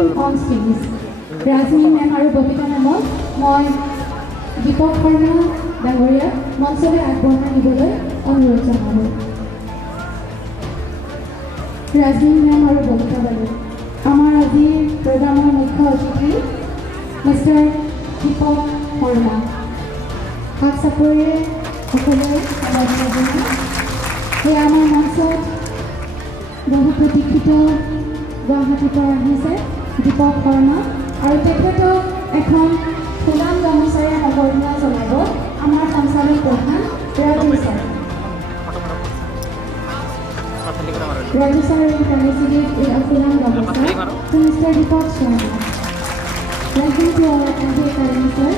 on stage. Rajni ma'am আৰু ববিতা মেমক মই দীপক শৰ্মা ডাঙৰীয়া মঞ্চলৈ আগবঢ়াই নিবলৈ অনুৰোধ জনালোঁ। ৰাজনি মেম আৰু ববিতা বাইদেউ, আমাৰ আজিৰ প্ৰগ্ৰামৰ মুখ্য অতিথি মিষ্টাৰ দীপক শৰ্মা। হাত চাপৰিৰে সকলোৱে এই আমাৰ মঞ্চত বহু প্ৰতীক্ষিত গুৱাহাটীৰ পৰা আহিছে দীপক শৰ্মা, আৰু তেখেতক এখন ফুলাম গামোচাৰে সম্বৰ্ধনা জনাব আমাৰ সঞ্চালক প্ৰধান Raju sir. Raja sir will consider a fulam gamusa to Mr. Deepak Sharma. Welcome to our MBA Academy, sir.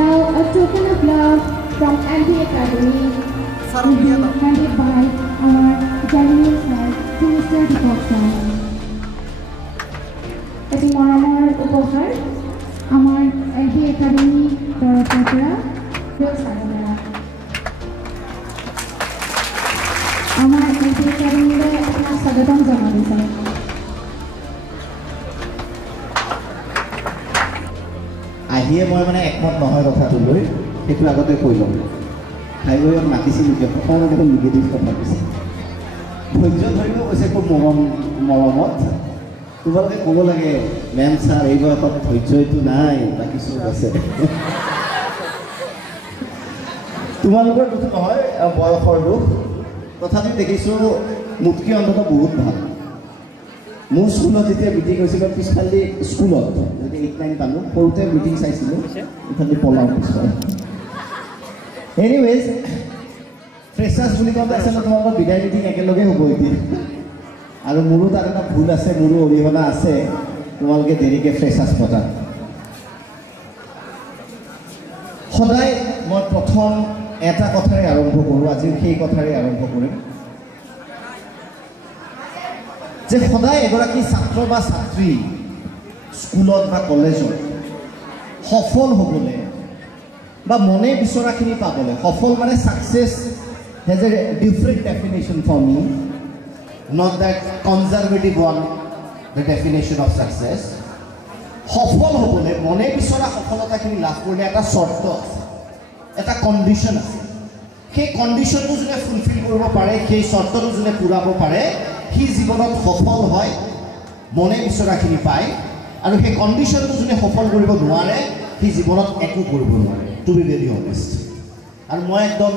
Now, a token of love from MBA Academy will be handed by our general sir to Mr. Deepak Sharma. এটি মৰমৰ উপহাৰ আমাৰ MBA Academy তৰফৰ পৰা আমাৰ MBA Academy-লৈ আপোনাক স্বাগতম জনাইছোঁ। আহিয়ে মই মানে একমত নহয় কথাটো লৈ সেইটো আগতে কৈ ল'ম। খাই গৈ মাতিছিলোঁ যে প্ৰথমতে দেখোন নিগেটিভ কথা কৈছে, ধৈৰ্য ধৰিব কৈছে খুব মৰমত। তোমালোকে ক'ব লাগে মেম ছাৰ এই বয়সত ধৈৰ্যটো নাই, বাকী চব আছে। তোমালোকৰ দুখ নহয়, বয়সৰ দুখ। তথাপি দেখিছোঁ মোতকৈ অন্ততঃ বহুত ভাল। মোৰ স্কুলত যেতিয়া মিটিং হৈছিলোঁ পিছফালে স্কুলত যেতিয়া 8-9 পালোঁ, সৰুতে মিটিং চাইছিলোঁ, ইফালে পলাওঁ পিছত। এনিৱেজ ফ্ৰেছাৰ্ছ বুলি কওঁতে আচলতে তোমালোকৰ বিদায় মিটিং একেলগে হ'ব এতিয়া, আৰু মোৰো তাত এটা ভুল আছে, মোৰো অৰিহণা আছে। তোমালোকে দেৰিকৈ ফ্ৰেছাৰ্ছ পতা। সদায় মই প্ৰথম এটা কথাৰে আৰম্ভ কৰোঁ, আজিও সেই কথাৰে আৰম্ভ কৰিম যে সদায় এগৰাকী ছাত্ৰ বা ছাত্ৰী স্কুলত বা কলেজত সফল হ'বলৈ বা মনে বিচৰাখিনি পাবলৈ, সফল মানে success has a different definition for me, not that conservative one, the definition of success. সফল হ'বলৈ মনে বিচৰা সফলতাখিনি লাভ কৰিলে এটা চৰ্ত আছে, এটা কণ্ডিশ্যন আছে। সেই কণ্ডিশ্যনটো যোনে ফুলফিল কৰিব পাৰে, সেই চৰ্তটো যোনে পূৰাব পাৰে, সি জীৱনত সফল হয়, মনে বিচৰাখিনি পায়। আৰু সেই কণ্ডিশ্যনটো যোনে সফল কৰিব নোৱাৰে, সি জীৱনত একো কৰিব নোৱাৰে, টু বি ভেৰি অনেষ্ট। আৰু মই একদম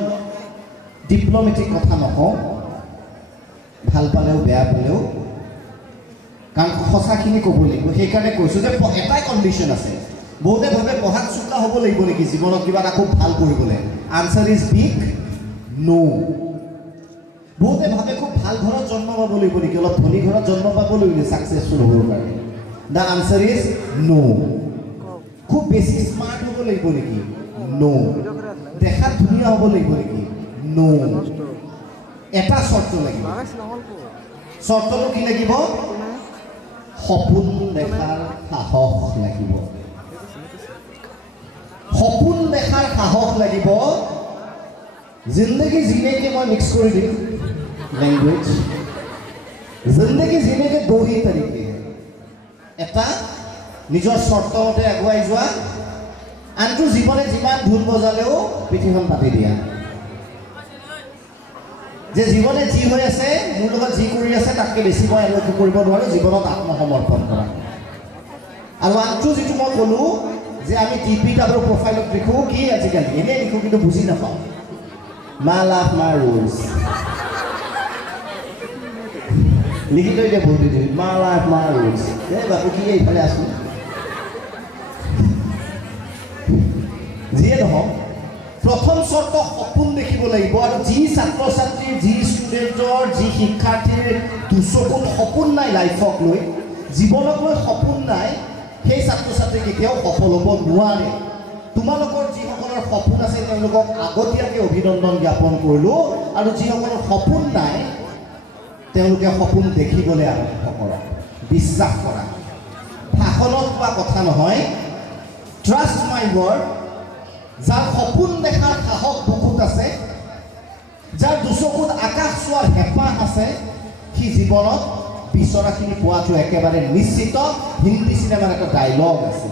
ডিপ্ল'মেটিক কথা নকওঁ, ভাল পালেও বেয়া পালেও, কাৰণ সঁচাখিনি ক'ব লাগিব। সেইকাৰণে কৈছোঁ যে এটাই কণ্ডিশ্যন আছে। বহুতে ভাবে পঢ়াত চোকা হ'ব লাগিব নেকি জীৱনত কিবা এটা খুব ভাল কৰিবলৈ? আনচাৰ ইজ বিগ ন'। বহুতে ভাবে খুব ভাল ঘৰত জন্ম পাব লাগিব নেকি, অলপ ধনী ঘৰত জন্ম পাব লাগিব ছাকচেছফুল হ'বৰ কাৰণে? The answer is no'. খুব বেছি স্মাৰ্ট হ'ব লাগিব নেকি? ন'। দেখাত ধুনীয়া হ'ব লাগিব নেকি? ন'। এটা চৰ্ত লাগিব। চৰ্তটো কি লাগিব? সপোন দেখাৰ সাহস লাগিব। সপোন দেখাৰ সাহস লাগিব। জিন্দগী জিনেকে মই মিক্স কৰি দিম লেংগুৱেজ। জিন্দগী জিনেকে দহি তাৰিখে এটা নিজৰ চৰ্তমতে আগুৱাই যোৱা, আনটো জীৱনে যিমান ঢোল বজালেও পৃথিৱীখন পাতি দিয়া। যে জীৱনে যি হৈ আছে, মোৰ লগত যি কৰি আছে, তাতকৈ বেছি মই একো কৰিব নোৱাৰোঁ, জীৱনত আত্মসমৰ্পণ কৰা। আৰু আনটো যিটো মই ক'লোঁ যে আমি টিপিত আৰু প্ৰফাইলত লিখোঁ কি আজিকালি এনেই লিখোঁ, কিন্তু বুজি নাপাওঁ। মা লাভ মা ৰুলছ লিখি থৈ দিয়ে বহুত দিন, মা লাভ মা ৰুলছ। এই বাপু কি এইফালে আছোঁ। যিয়ে নহওক, প্ৰথম চৰ্ত সপোন দেখিব লাগিব। আৰু যি ছাত্ৰ ছাত্ৰীৰ, যি ষ্টুডেণ্টৰ, যি শিক্ষাৰ্থীৰ দুচকুত সপোন নাই, লাইফক লৈ, জীৱনক লৈ সপোন নাই, সেই ছাত্ৰ ছাত্ৰী কেতিয়াও সফল হ'ব নোৱাৰে। তোমালোকৰ যিসকলৰ সপোন আছে তেওঁলোকক আগতীয়াকৈ অভিনন্দন জ্ঞাপন কৰিলোঁ। আৰু যিসকলৰ সপোন নাই তেওঁলোকে সপোন দেখিবলৈ আৰম্ভ কৰক, বিশ্বাস কৰা। ভাষণত কোৱা কথা নহয়, ট্ৰাষ্ট মাই ৱৰ্ড। যাৰ সপোন দেখাৰ সাহস বুকুত আছে, যাৰ দুচকুত আকাশ চোৱাৰ হেঁপাহ আছে সি জীৱনত বিচৰাখিনি পোৱাটো একেবাৰে নিশ্চিত হিন্দী চিনেমাৰ এটা ডায়লগ আছে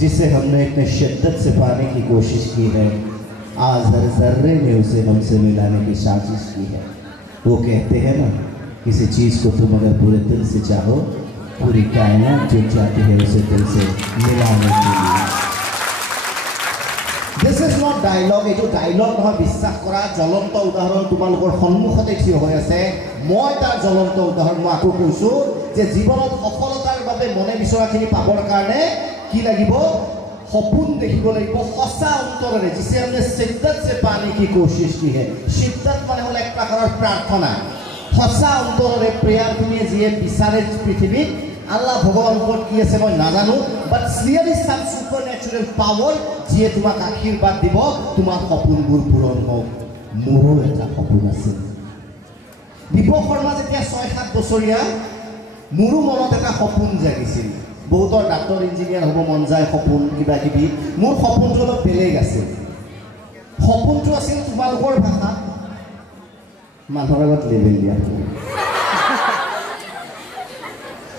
जिसे हमने इतने शिद्दत से पाने की कोशिश की है आज हर जर्रे में उसे हमसे मिलाने की साजिश की है वो कहते हैं ना किसी चीज़ को तुम अगर पूरे दिल से चाहो पूरी कायनात जुट जाती है उसे दिल से मिलाने के लिए दिस इज नॉट डायलॉग ये डायलॉग নহয় বিশ্বাস কৰা জ্বলন্ত উদাহৰণ তোমালোকৰ সন্মুখতে থিয় হৈ আছে মই তাৰ জ্বলন্ত উদাহৰণ মই আকৌ কৈছোঁ যে জীৱনত সফলতাৰ বাবে মনে বিচৰাখিনি পাবৰ কাৰণে কি লাগিব সপোন দেখিব লাগিব সঁচা অন্তৰেৰে जिसे हमने शिद्दत से पाने की कोशिश की है शिद्दत মানে হল এক প্ৰকাৰৰ প্ৰাৰ্থনা সঁচা অন্তৰেৰে প্ৰেয়াৰখিনিয়ে যিয়ে বিচাৰে পৃথিৱীত আল্লাহ ভগৱান ওপৰত কি আছে মই নাজানো বাট ক্লিয়াৰলি সাম সুপাৰনেচুৰেল পাৱাৰ যিয়ে তোমাক আশীৰ্বাদ দিব তোমাৰ সপোনবোৰ পূৰণ হওক মোৰো এটা সপোন আছে দীপক শৰ্মা যেতিয়া 6-7 বছৰীয়া মোৰো মনত এটা সপোন জাগিছিল বহুতৰ ডাক্তৰ ইঞ্জিনিয়াৰ হ'ব মন যায় সপোন কিবা কিবি মোৰ সপোনটো অলপ বেলেগ আছে সপোনটো আছিল তোমালোকৰ ভাষাত মানুহৰ আগত লেভেল দিয়া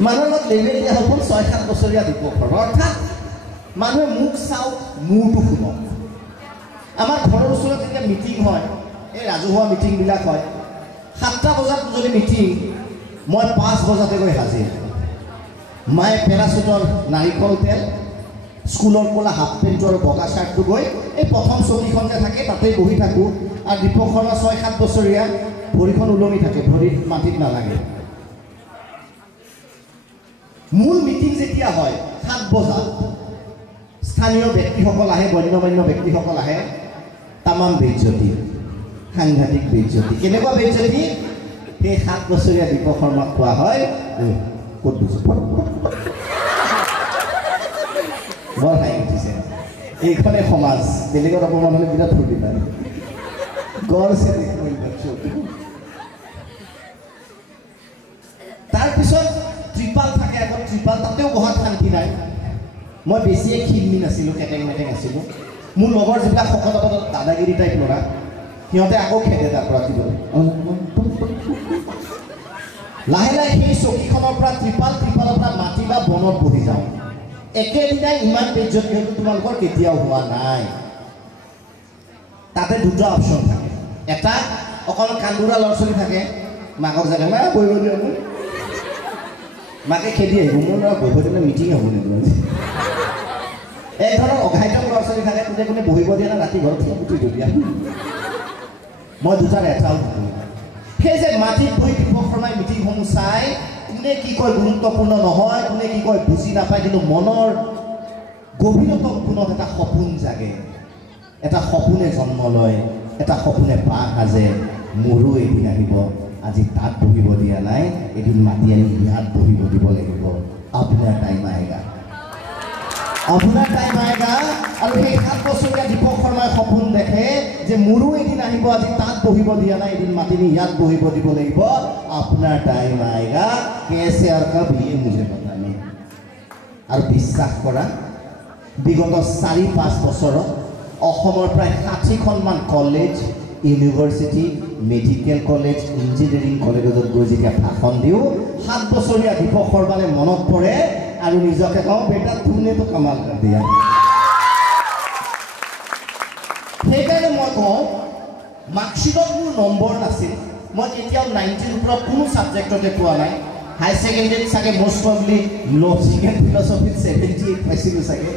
মানুহৰ আগত লেভেল দিয়া সপোন 6-7 বছৰীয়া দীপক শৰ্মা অৰ্থাৎ মানুহে মোক চাওক মোৰটো শুনক আমাৰ ঘৰৰ ওচৰত যেতিয়া মিটিং হয় এই ৰাজহুৱা মিটিংবিলাক হয় 7টা বজাত যদি মিটিং মই 5 বজাতে গৈ হাজিৰ মায়ে পেৰাচুটৰ নাৰিকল তেল স্কুলৰ কোলা হাফ পেণ্টটো আৰু বগা শ্বাৰ্টটো গৈ এই প্ৰথম চকীখন যে থাকে তাতে বহি থাকোঁ আৰু দীপক শৰ্মা 6-7 বছৰীয়া ভৰিখন ওলমি থাকে ভৰিত মাটিত নালাগে মূল মিটিং যেতিয়া হয় 7 বজাত স্থানীয় ব্যক্তিসকল আহে গণ্যমান্য ব্যক্তিসকল আহে তামাম বেজ্জতি সাংঘাতিক বেজ্জতি কেনেকুৱা বেজ্জতি সেই 7 বছৰীয়া দীপক শৰ্মাক কোৱা হয় ক'ত বুজি বৰ হাঁহি উঠিছে এইখনে সমাজ বেলেগত অপমান হ'লে বিৰাট ফূৰ্তি পায় গড় চে তাৰপিছত ত্ৰিপাল থাকে আগত ত্ৰিপাল তাতেও বহাত শান্তি নাই মই বেছিয়ে খিলমি নাছিলোঁ কেটেং মেটেং আছিলোঁ মোৰ লগৰ যিবিলাক শকত শকত দাদাগিৰি টাইপ ল'ৰা সিহঁতে আকৌ খেদে তাৰ পৰা দিবলৈ লাহে লাহে সেই চকীখনৰ পৰা ত্ৰিপালৰ পৰা মাটি বা বনত বহি যাওঁ একেদিনাই ইমান বেজ্জতি হয়তো তোমালোকৰ কেতিয়াও হোৱা নাই তাতে দুটা অপশ্যন থাকে এটা অকল কান্দুৰা ল'ৰা ছোৱালী থাকে মাকক জানে মা বহিব দিয়া মই মাকে খেদি আহিব মোৰ ল'ৰা বহিব দিলে মিটিং হ'ব নেকি এই ধৰণৰ অঘাইতম ল'ৰা ছোৱালী থাকে কোনে কোনে বহিব দিয়া না ৰাতি ঘৰত উঠি দিয়া মই দুটাৰ এটাও সেই যে মাটিত বহি দীপক শৰ্মাই মিটিংসমূহ চাই কোনে কি কয় গুৰুত্বপূৰ্ণ নহয় কোনে কি কয় বুজি নাপায় কিন্তু মনৰ গভীৰতম কোণত এটা সপোন জাগে এটা সপোনে জন্ম লয় এটা সপোনে বাঁহ সাজে মোৰো এদিন আহিব আজি তাত বহিব দিয়া নাই এদিন মাতি আনি ইয়াত বহিব দিব লাগিব আপোনাৰ টাইম আহেগা আৰু সেই 7 বছৰীয়া দীপক শৰ্মাই সপোন দেখে যে মোৰো এদিন আহিব আজি তাত বহিব দিয়া নাই এদিন মাতি নি ইয়াত বহিব দিব লাগিব আপোনাৰ টাইম আয়েগা কেছে আৰু কব ये मुझे पता नहीं আৰু বিশ্বাস কৰা বিগত 4-5 বছৰত অসমৰ প্ৰায় 60খনমান college university medical college engineering কলেজত গৈ যেতিয়া ভাষণ দিওঁ 7 বছৰীয়া দীপক শৰ্মালে মনত পৰে আৰু নিজকে কওঁ বেটা তুমনে তো কামাল कर दिया সেইকাৰণে মই কওঁ মাৰ্কশ্বিটত মোৰ নম্বৰ নাছিল মই কেতিয়াও 90ৰ ওপৰত কোনো ছাবজেক্টতে পোৱা নাই হাই ছেকেণ্ডেৰীত চাগে মোষ্ট প্ৰবলি লজিক এণ্ড ফিলচফিত 78 পাইছিলোঁ চাগে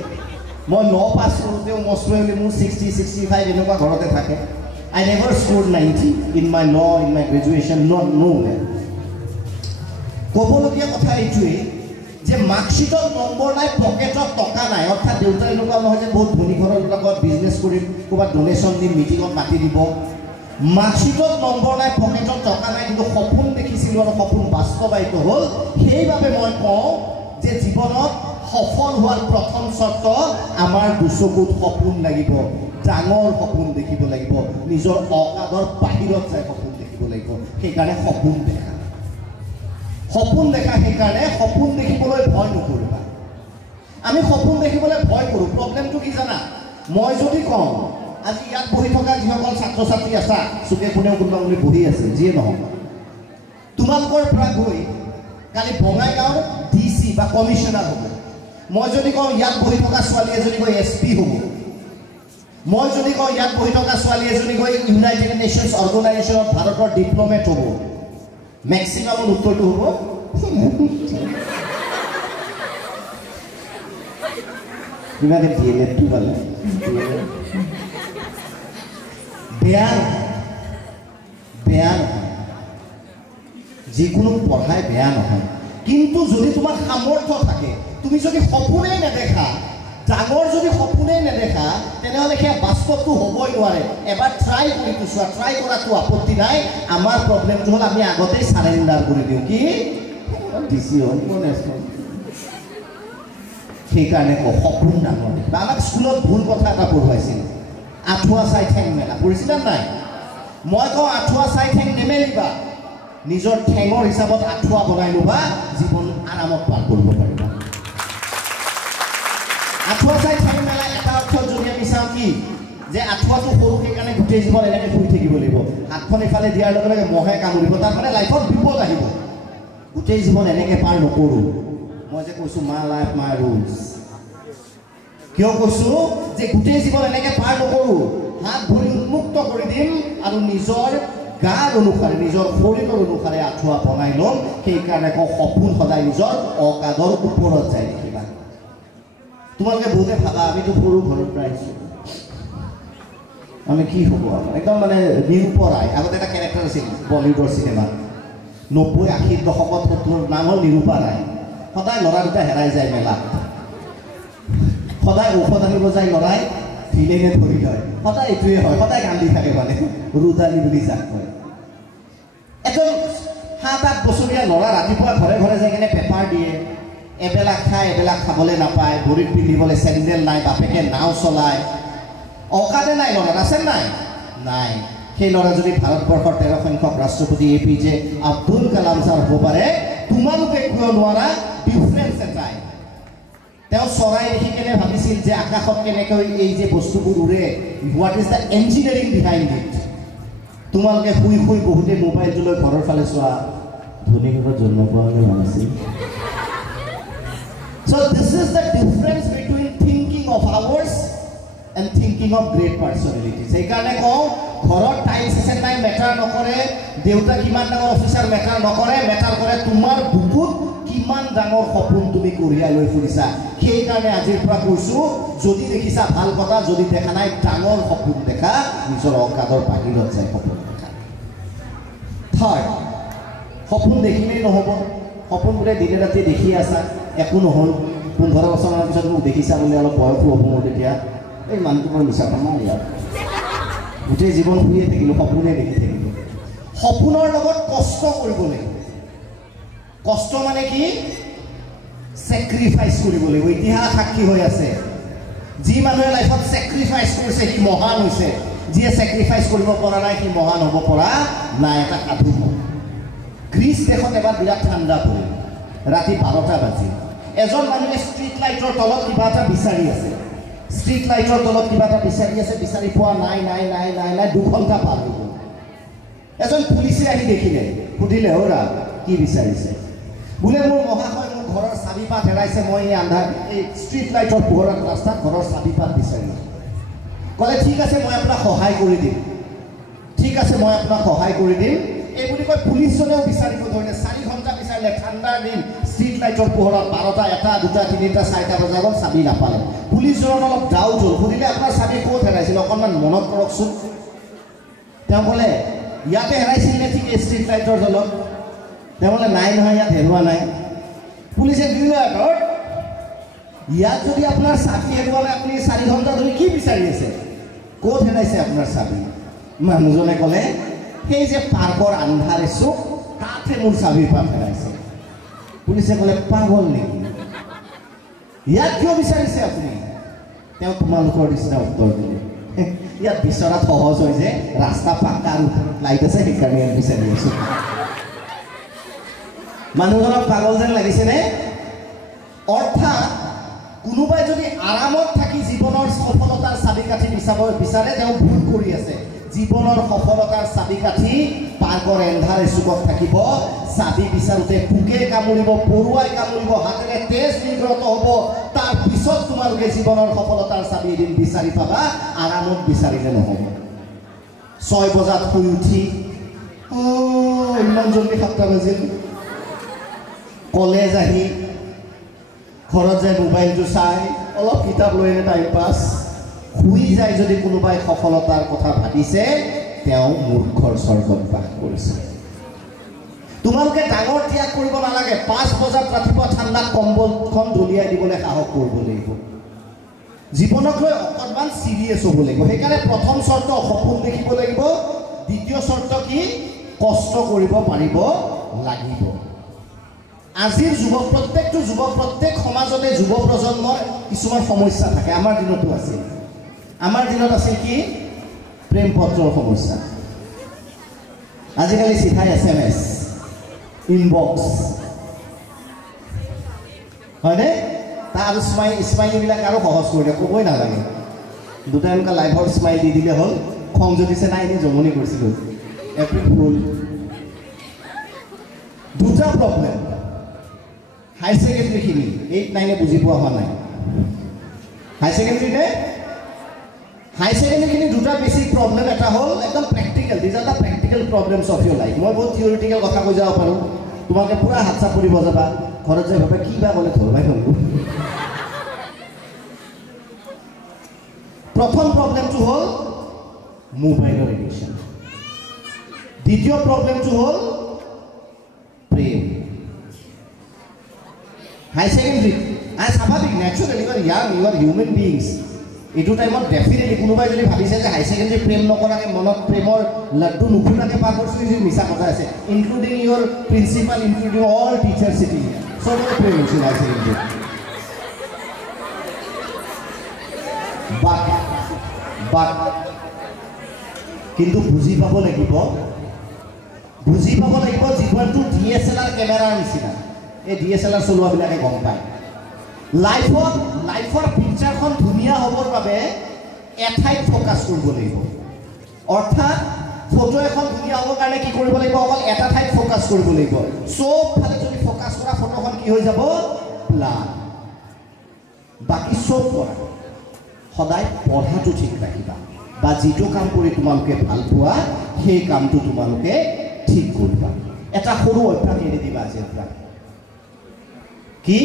মই 9 পাছ কৰোঁতেও মোষ্ট প্ৰবলি মোৰ 60-65 এনেকুৱা ঘৰতে থাকে I never scored 90 in my law in my graduation not nowhere ক'বলগীয়া কথা এইটোৱেই যে মাৰ্কশ্বিটত নম্বৰ নাই পকেটত টকা নাই অৰ্থাৎ দেউতাৰ এনেকুৱা নহয় যে বহুত ধনী ঘৰৰ লগত বিজনেছ কৰিম ক'ৰবাত ডনেশ্যন দিম মিটিঙত মাতি দিব মাৰ্কশ্বিটত নম্বৰ নাই পকেটত টকা নাই কিন্তু সপোন দেখিছিলোঁ আৰু সপোন বাস্তৱায়িত হ'ল সেইবাবে মই কওঁ যে জীৱনত সফল হোৱাৰ প্ৰথম চৰ্ত আমাৰ দুচকুত সপোন লাগিব ডাঙৰ সপোন দেখিব লাগিব নিজৰ অকাদৰ বাহিৰত যাই সপোন দেখিব লাগিব সেইকাৰণে সপোন দেখা সেইকাৰণে সপোন দেখিবলৈ ভয় নকৰিবা আমি সপোন দেখিবলৈ ভয় কৰোঁ প্ৰব্লেমটো কি জানা মই যদি কওঁ আজি ইয়াত বহি থকা যিসকল ছাত্ৰ ছাত্ৰী আছা চুকে কোনেও কোনোবা বুলি বহি আছে যিয়ে নহওক তোমালোকৰ পৰা গৈ কালি বঙাইগাঁৱৰ DC বা কমিশনাৰ হ'ব মই যদি কওঁ ইয়াত বহি থকা ছোৱালী এজনী গৈ SP হ'ব মই যদি কওঁ ইয়াত বহি থকা ছোৱালী এজনী গৈ ইউনাইটেড নেশ্যনছ অৰ্গেনাইজেশ্যনত ভাৰতৰ ডিপ্ল'মেট হ'ব মেক্সিমামৰ উত্তৰটো হ'ব কিমানে DLEDটো পালে বেয়া নহয় যিকোনো পঢ়াই বেয়া নহয় কিন্তু যদি তোমাৰ সামৰ্থ্য থাকে তুমি যদি সপোনেই নেদেখা ডাঙৰ যদি সপোনেই নেদেখা তেনেহ'লে সেয়া বাস্তৱটো হ'বই নোৱাৰে এবাৰ ট্ৰাই কৰি চোৱা ট্ৰাই কৰাটো আপত্তি নাই আমাৰ প্ৰব্লেমটো হ'ল আমি আগতেই চাৰেণ্ডাৰ কৰি দিওঁ কি সেইকাৰণে সপোন ডাঙৰ বা আমাক স্কুলত ভুল কথা এটা পঢ়ুৱাইছিল আঁঠুৱা চাই ঠেং মেলা পঢ়িছিলা নাই মই কওঁ আঁঠুৱা চাই ঠেং নেমেলিবা নিজৰ ঠেঙৰ হিচাপত আঁঠুৱা বনাই ল'বা জীৱন আৰামত পাৰ কৰিব পাৰিবা আঁঠুৱা চাই ঠেং মেলা এটা অৰ্থত যদি আমি চাওঁ কি যে আঁঠুৱাটো সৰু সেইকাৰণে গোটেই জীৱন এনেকৈ শুই থাকিব লাগিব হাতখন ইফালে দিয়াৰ লগে লগে মহে কামুৰিব তাৰ মানে লাইফত বিপদ আহিব গোটেই জীৱন এনেকৈ পাৰ নকৰোঁ মই যে কৈছোঁ মাই লাইফ মাই ৰুলছ কিয় কৈছোঁ যে গোটেই জীৱন এনেকৈ পাৰ নকৰোঁ হাত ভৰি উন্মুক্ত কৰি দিম আৰু নিজৰ গাৰ অনুসাৰে নিজৰ শৰীৰৰ অনুসাৰে আঁঠুৱা বনাই ল'ম সেইকাৰণে কওঁ সপোন সদায় নিজৰ অকাদৰ ওপৰত যায় দেখিবা তোমালোকে বহুতে ভাবা আমিতো সৰু ঘৰৰ পৰা আহিছোঁ আমি কি হ'ব একদম মানে নিৰূপৰাই আগতে এটা কেৰেক্টাৰ আছিল বলিউডৰ চিনেমাত 90-80 দশকত 70 নাম হ'ল নিৰূপা ৰায় সদায় ল'ৰা দুটা হেৰাই যায় মেলাত সদায় ঔষধ আনিব যায় ল'ৰাই ভিলেনে ধৰি লয় সদায় এইটোৱে হয় সদায় কান্দি থাকে মানে ৰুদালি বুলি যাক কয় এজন 7-8 বছৰীয়া ল'ৰা ৰাতিপুৱা ঘৰে ঘৰে যাই কিনে পেপাৰ দিয়ে এবেলা খায় এবেলা খাবলৈ নাপায় ভৰিত পিন্ধিবলৈ চেণ্ডেল নাই বাপেকে নাও চলায় অকাদে নাই ল'ৰাৰ আছে নাই সেই ল'ৰা যদি ভাৰতবৰ্ষৰ 13 সংখ্যক ৰাষ্ট্ৰপতি APJ আব্দুল কালাম ছাৰ হ'ব পাৰে তোমালোকে কিয় নোৱাৰা ডিফাৰেঞ্চ এটাই তেওঁ চৰাই দেখি কেনে ভাবিছিল যে আকাশত কেনেকৈ এই যে বস্তুবোৰ উৰে what is the engineering behind it তোমালোকে শুই শুই বহুতে মোবাইলটো লৈ ঘৰৰ ফালে চোৱা ধনী ঘৰত জন্ম পোৱা হোৱা নাছিল So this is the difference between thinking of ours and thinking of great personalities. সেইকাৰণে কওঁ ঘৰত টাইম সেশন নাই মেটাৰ নকৰে দেউতা কিমান ডাঙৰ অফিচাৰ মেটাৰ নকৰে মেটাৰ কৰে তোমাৰ বুকুত কিমান ডাঙৰ সপোন তুমি কঢ়িয়াই লৈ ফুৰিছা সেইকাৰণে আজিৰ পৰা কৈছোঁ যদি দেখিছা ভাল কথা যদি দেখা নাই ডাঙৰ সপোন দেখা নিজৰ অকাদৰ বাহিৰত যায় সপোন দেখা থাৰ্ড সপোন দেখিলেই নহ'ব সপোনবোৰে দিনে ৰাতি দেখি আছা একো নহ'ল 15 বছৰৰ পিছত মোক দেখিছা বুলি অলপ বয়সো হ'ব মোৰ তেতিয়া এই মানুহটো মই মিছা পাম ইয়াত গোটেই জীৱন শুনিয়ে থাকিলোঁ সপোনে দেখি থাকিলোঁ সপোনৰ লগত কষ্ট কৰিব লাগিব কষ্ট মানে কি চেক্ৰিফাইচ কৰিব লাগিব ইতিহাস সাক্ষী হৈ আছে যি মানুহে লাইফত চেক্ৰিফাইচ কৰিছে সি মহান হৈছে যিয়ে চেক্ৰিফাইচ কৰিব পৰা নাই সি মহান হ'ব পৰা নাই এটা সাধু গ্ৰীচ দেশত এবাৰ বিৰাট ঠাণ্ডা পৰিল ৰাতি 12টা বাজিল এজন মানুহে ষ্ট্ৰীট লাইটৰ তলত কিবা এটা বিচাৰি আছে ষ্ট্ৰীট লাইটৰ তলত কিবা এটা বিচাৰি পোৱা নাই 2 ঘণ্টা পাৰ হৈ গ'ল এজন পুলিচে আহি দেখিলে সুধিলে ওৰা কি বিচাৰিছে বোলে মোৰ মহাশয় মোৰ ঘৰৰ চাবিপাত হেৰাইছে মই এই আন্ধাৰ এই ষ্ট্ৰীট লাইটৰ পোহৰত ৰাস্তাত ঘৰৰ চাবিপাত বিচাৰিছোঁ ক'লে ঠিক আছে মই আপোনাক সহায় কৰি দিম এই বুলি কৈ পুলিচজনেও বিচাৰিব ধৰিলে 4 ঘণ্টা বিচাৰিলে ঠাণ্ডাৰ দিন ষ্ট্ৰীট লাইটৰ পোহৰত 12টা 1টা 2টা 3টা 4টা বজা গ'ল চাবি নাপালে পুলিচজনৰ অলপ ডাউট হ'ল সুধিলে আপোনাৰ চাবি ক'ত হেৰাইছিল অকণমান মনত কৰকচোন তেওঁ ক'লে ইয়াতে হেৰাইছিল নে ঠিক এই ষ্ট্ৰীট লাইটৰ তলত তেওঁ ক'লে নাই নহয় ইয়াত হেৰুৱা নাই পুলিচে দিলে আগত ইয়াত যদি আপোনাৰ চাবি হেৰুৱালে আপুনি 4 ঘণ্টা ধৰি কি বিচাৰি আছে ক'ত হেৰাইছে আপোনাৰ চাবি মানুহজনে ক'লে সেই যে পাৰ্কৰ আন্ধাৰে চুক তাতে মোৰ চাবিৰ পাত হেৰাইছে পুলিচে ক'লে পাগল নেকি ইয়াত কিয় বিচাৰিছে আপুনি তেওঁ তোমালোকৰ নিচিনা উত্তৰ দিলে ইয়াত বিচৰাত সহজ হয় যে ৰাস্তা পাকা আৰু লাইট আছে সেইকাৰণে ইয়াত বিচাৰি আছোঁ মানুহজনক পাগল যেন লাগিছেনে অৰ্থাৎ কোনোবাই যদি আৰামত থাকি জীৱনৰ সফলতাৰ চাবিকাঠি বিচাৰে তেওঁ ভুল কৰি আছে জীৱনৰ সফলতাৰ চাবিকাঠি পাৰ্কৰ এন্ধাৰ চুকত থাকিব চাবি বিচাৰোতে পোকে কামুৰিব পৰুৱাই কামুৰিব হাতেৰে তেজ নিৰ্গত হ'ব তাৰ পিছত তোমালোকে জীৱনৰ সফলতাৰ চাবি এদিন বিচাৰি পাবা আৰামত বিচাৰিলে নহ'ব 6 বজাত শুই উঠি ইমান জলদি 7টা বাজিল কলেজ আহি ঘৰত যায় মোবাইলটো চাই অলপ কিতাপ লৈ এনে টাইম পাছ শুই যায় যদি কোনোবাই সফলতাৰ কথা ভাবিছে তেওঁ মূৰ্খৰ স্বৰ্গত বাস কৰিছে তোমালোকে ডাঙৰ ত্যাগ কৰিব নালাগে 5 বজাত ৰাতিপুৱা ঠাণ্ডাত কম্বলখন দলিয়াই দিবলৈ সাহস কৰিব লাগিব জীৱনক লৈ অকণমান চিৰিয়াছ হ'ব লাগিব সেইকাৰণে প্ৰথম চৰ্ত সপোন দেখিব লাগিব দ্বিতীয় চৰ্ত কি কষ্ট কৰিব পাৰিব লাগিব আজিৰ প্ৰত্যেকটো যুৱক প্ৰত্যেক সমাজতে যুৱ প্ৰজন্মৰ কিছুমান সমস্যা থাকে আমাৰ দিনতো আছিল আমাৰ দিনত আছিল কি প্ৰেম পত্ৰৰ সমস্যা আজিকালি চিঠাই SMS ইনবক্স হয়নে তাৰ স্মাইলবিলাক আৰু সহজ কৰি দিয়ে ক'বই নালাগে দুটা এনেকুৱা লাইভৰ স্মাইল দি দিলে হ'ল খং যদিছে নাই এনে জমনি কৰিছিলোঁ এপ্ৰিল ফুল দুটা প্ৰব্লেম হাই ছেকেণ্ডেৰীখিনি 8-9 বুজি পোৱা হোৱা নাই হাই ছেকেণ্ডেৰীখিনি দুটা বেছিক প্ৰব্লেম এটা হ'ল একদম practical these are the practical problems of your life মই বহুত থিয়ৰিটিকেল কথা কৈ যাব পাৰোঁ তোমালোকে পুৰা হাত চাপৰি বজাবা ঘৰত যাই ভাবে কি বা ক'লে ধৰবাই থাকোঁ প্ৰথম প্ৰব্লেমটো হ'ল মোবাইলৰ এডিকশ্যন দ্বিতীয় প্ৰব্লেমটো হ'ল প্ৰেম হাই ছেকেণ্ডেৰী স্বাভাৱিক natural you are human beings এইটো টাইমত ডেফিনেটলি কোনোবাই যদি ভাবিছে যে হাই ছেকেণ্ডেৰী প্ৰেম নকৰাকৈ মনত প্ৰেমৰ লাড্ডু নুখুনাকৈ পাৰ কৰিছোঁ যদি মিছা কথা আছে including your principal including all teacher চিটি চবৰে প্ৰেম হৈছিল হাই ছেকেণ্ডেৰী বাট কিন্তু বুজি পাব লাগিব জীৱনটো DSLR কেমেৰাৰ নিচিনা এই DSLR চলোৱাবিলাকে গম পায় লাইফৰ পিকচাৰখন ধুনীয়া হ'বৰ বাবে এঠাইত ফ'কাছ কৰিব লাগিব অৰ্থাৎ ফটো এখন ধুনীয়া হ'বৰ কাৰণে কি কৰিব লাগিব অকল এটা ঠাইত ফ'কাছ কৰিব লাগিব চবফালে যদি ফ'কাছ কৰা ফটোখন কি হৈ যাব ব্লাৰ বাকী চব কৰা সদায় পঢ়াটো ঠিক ৰাখিবা বা যিটো কাম কৰি তোমালোকে ভাল পোৱা সেই কামটো তোমালোকে ঠিক কৰিবা এটা সৰু অভ্যাস এৰি দিবা আজিৰ পৰা কি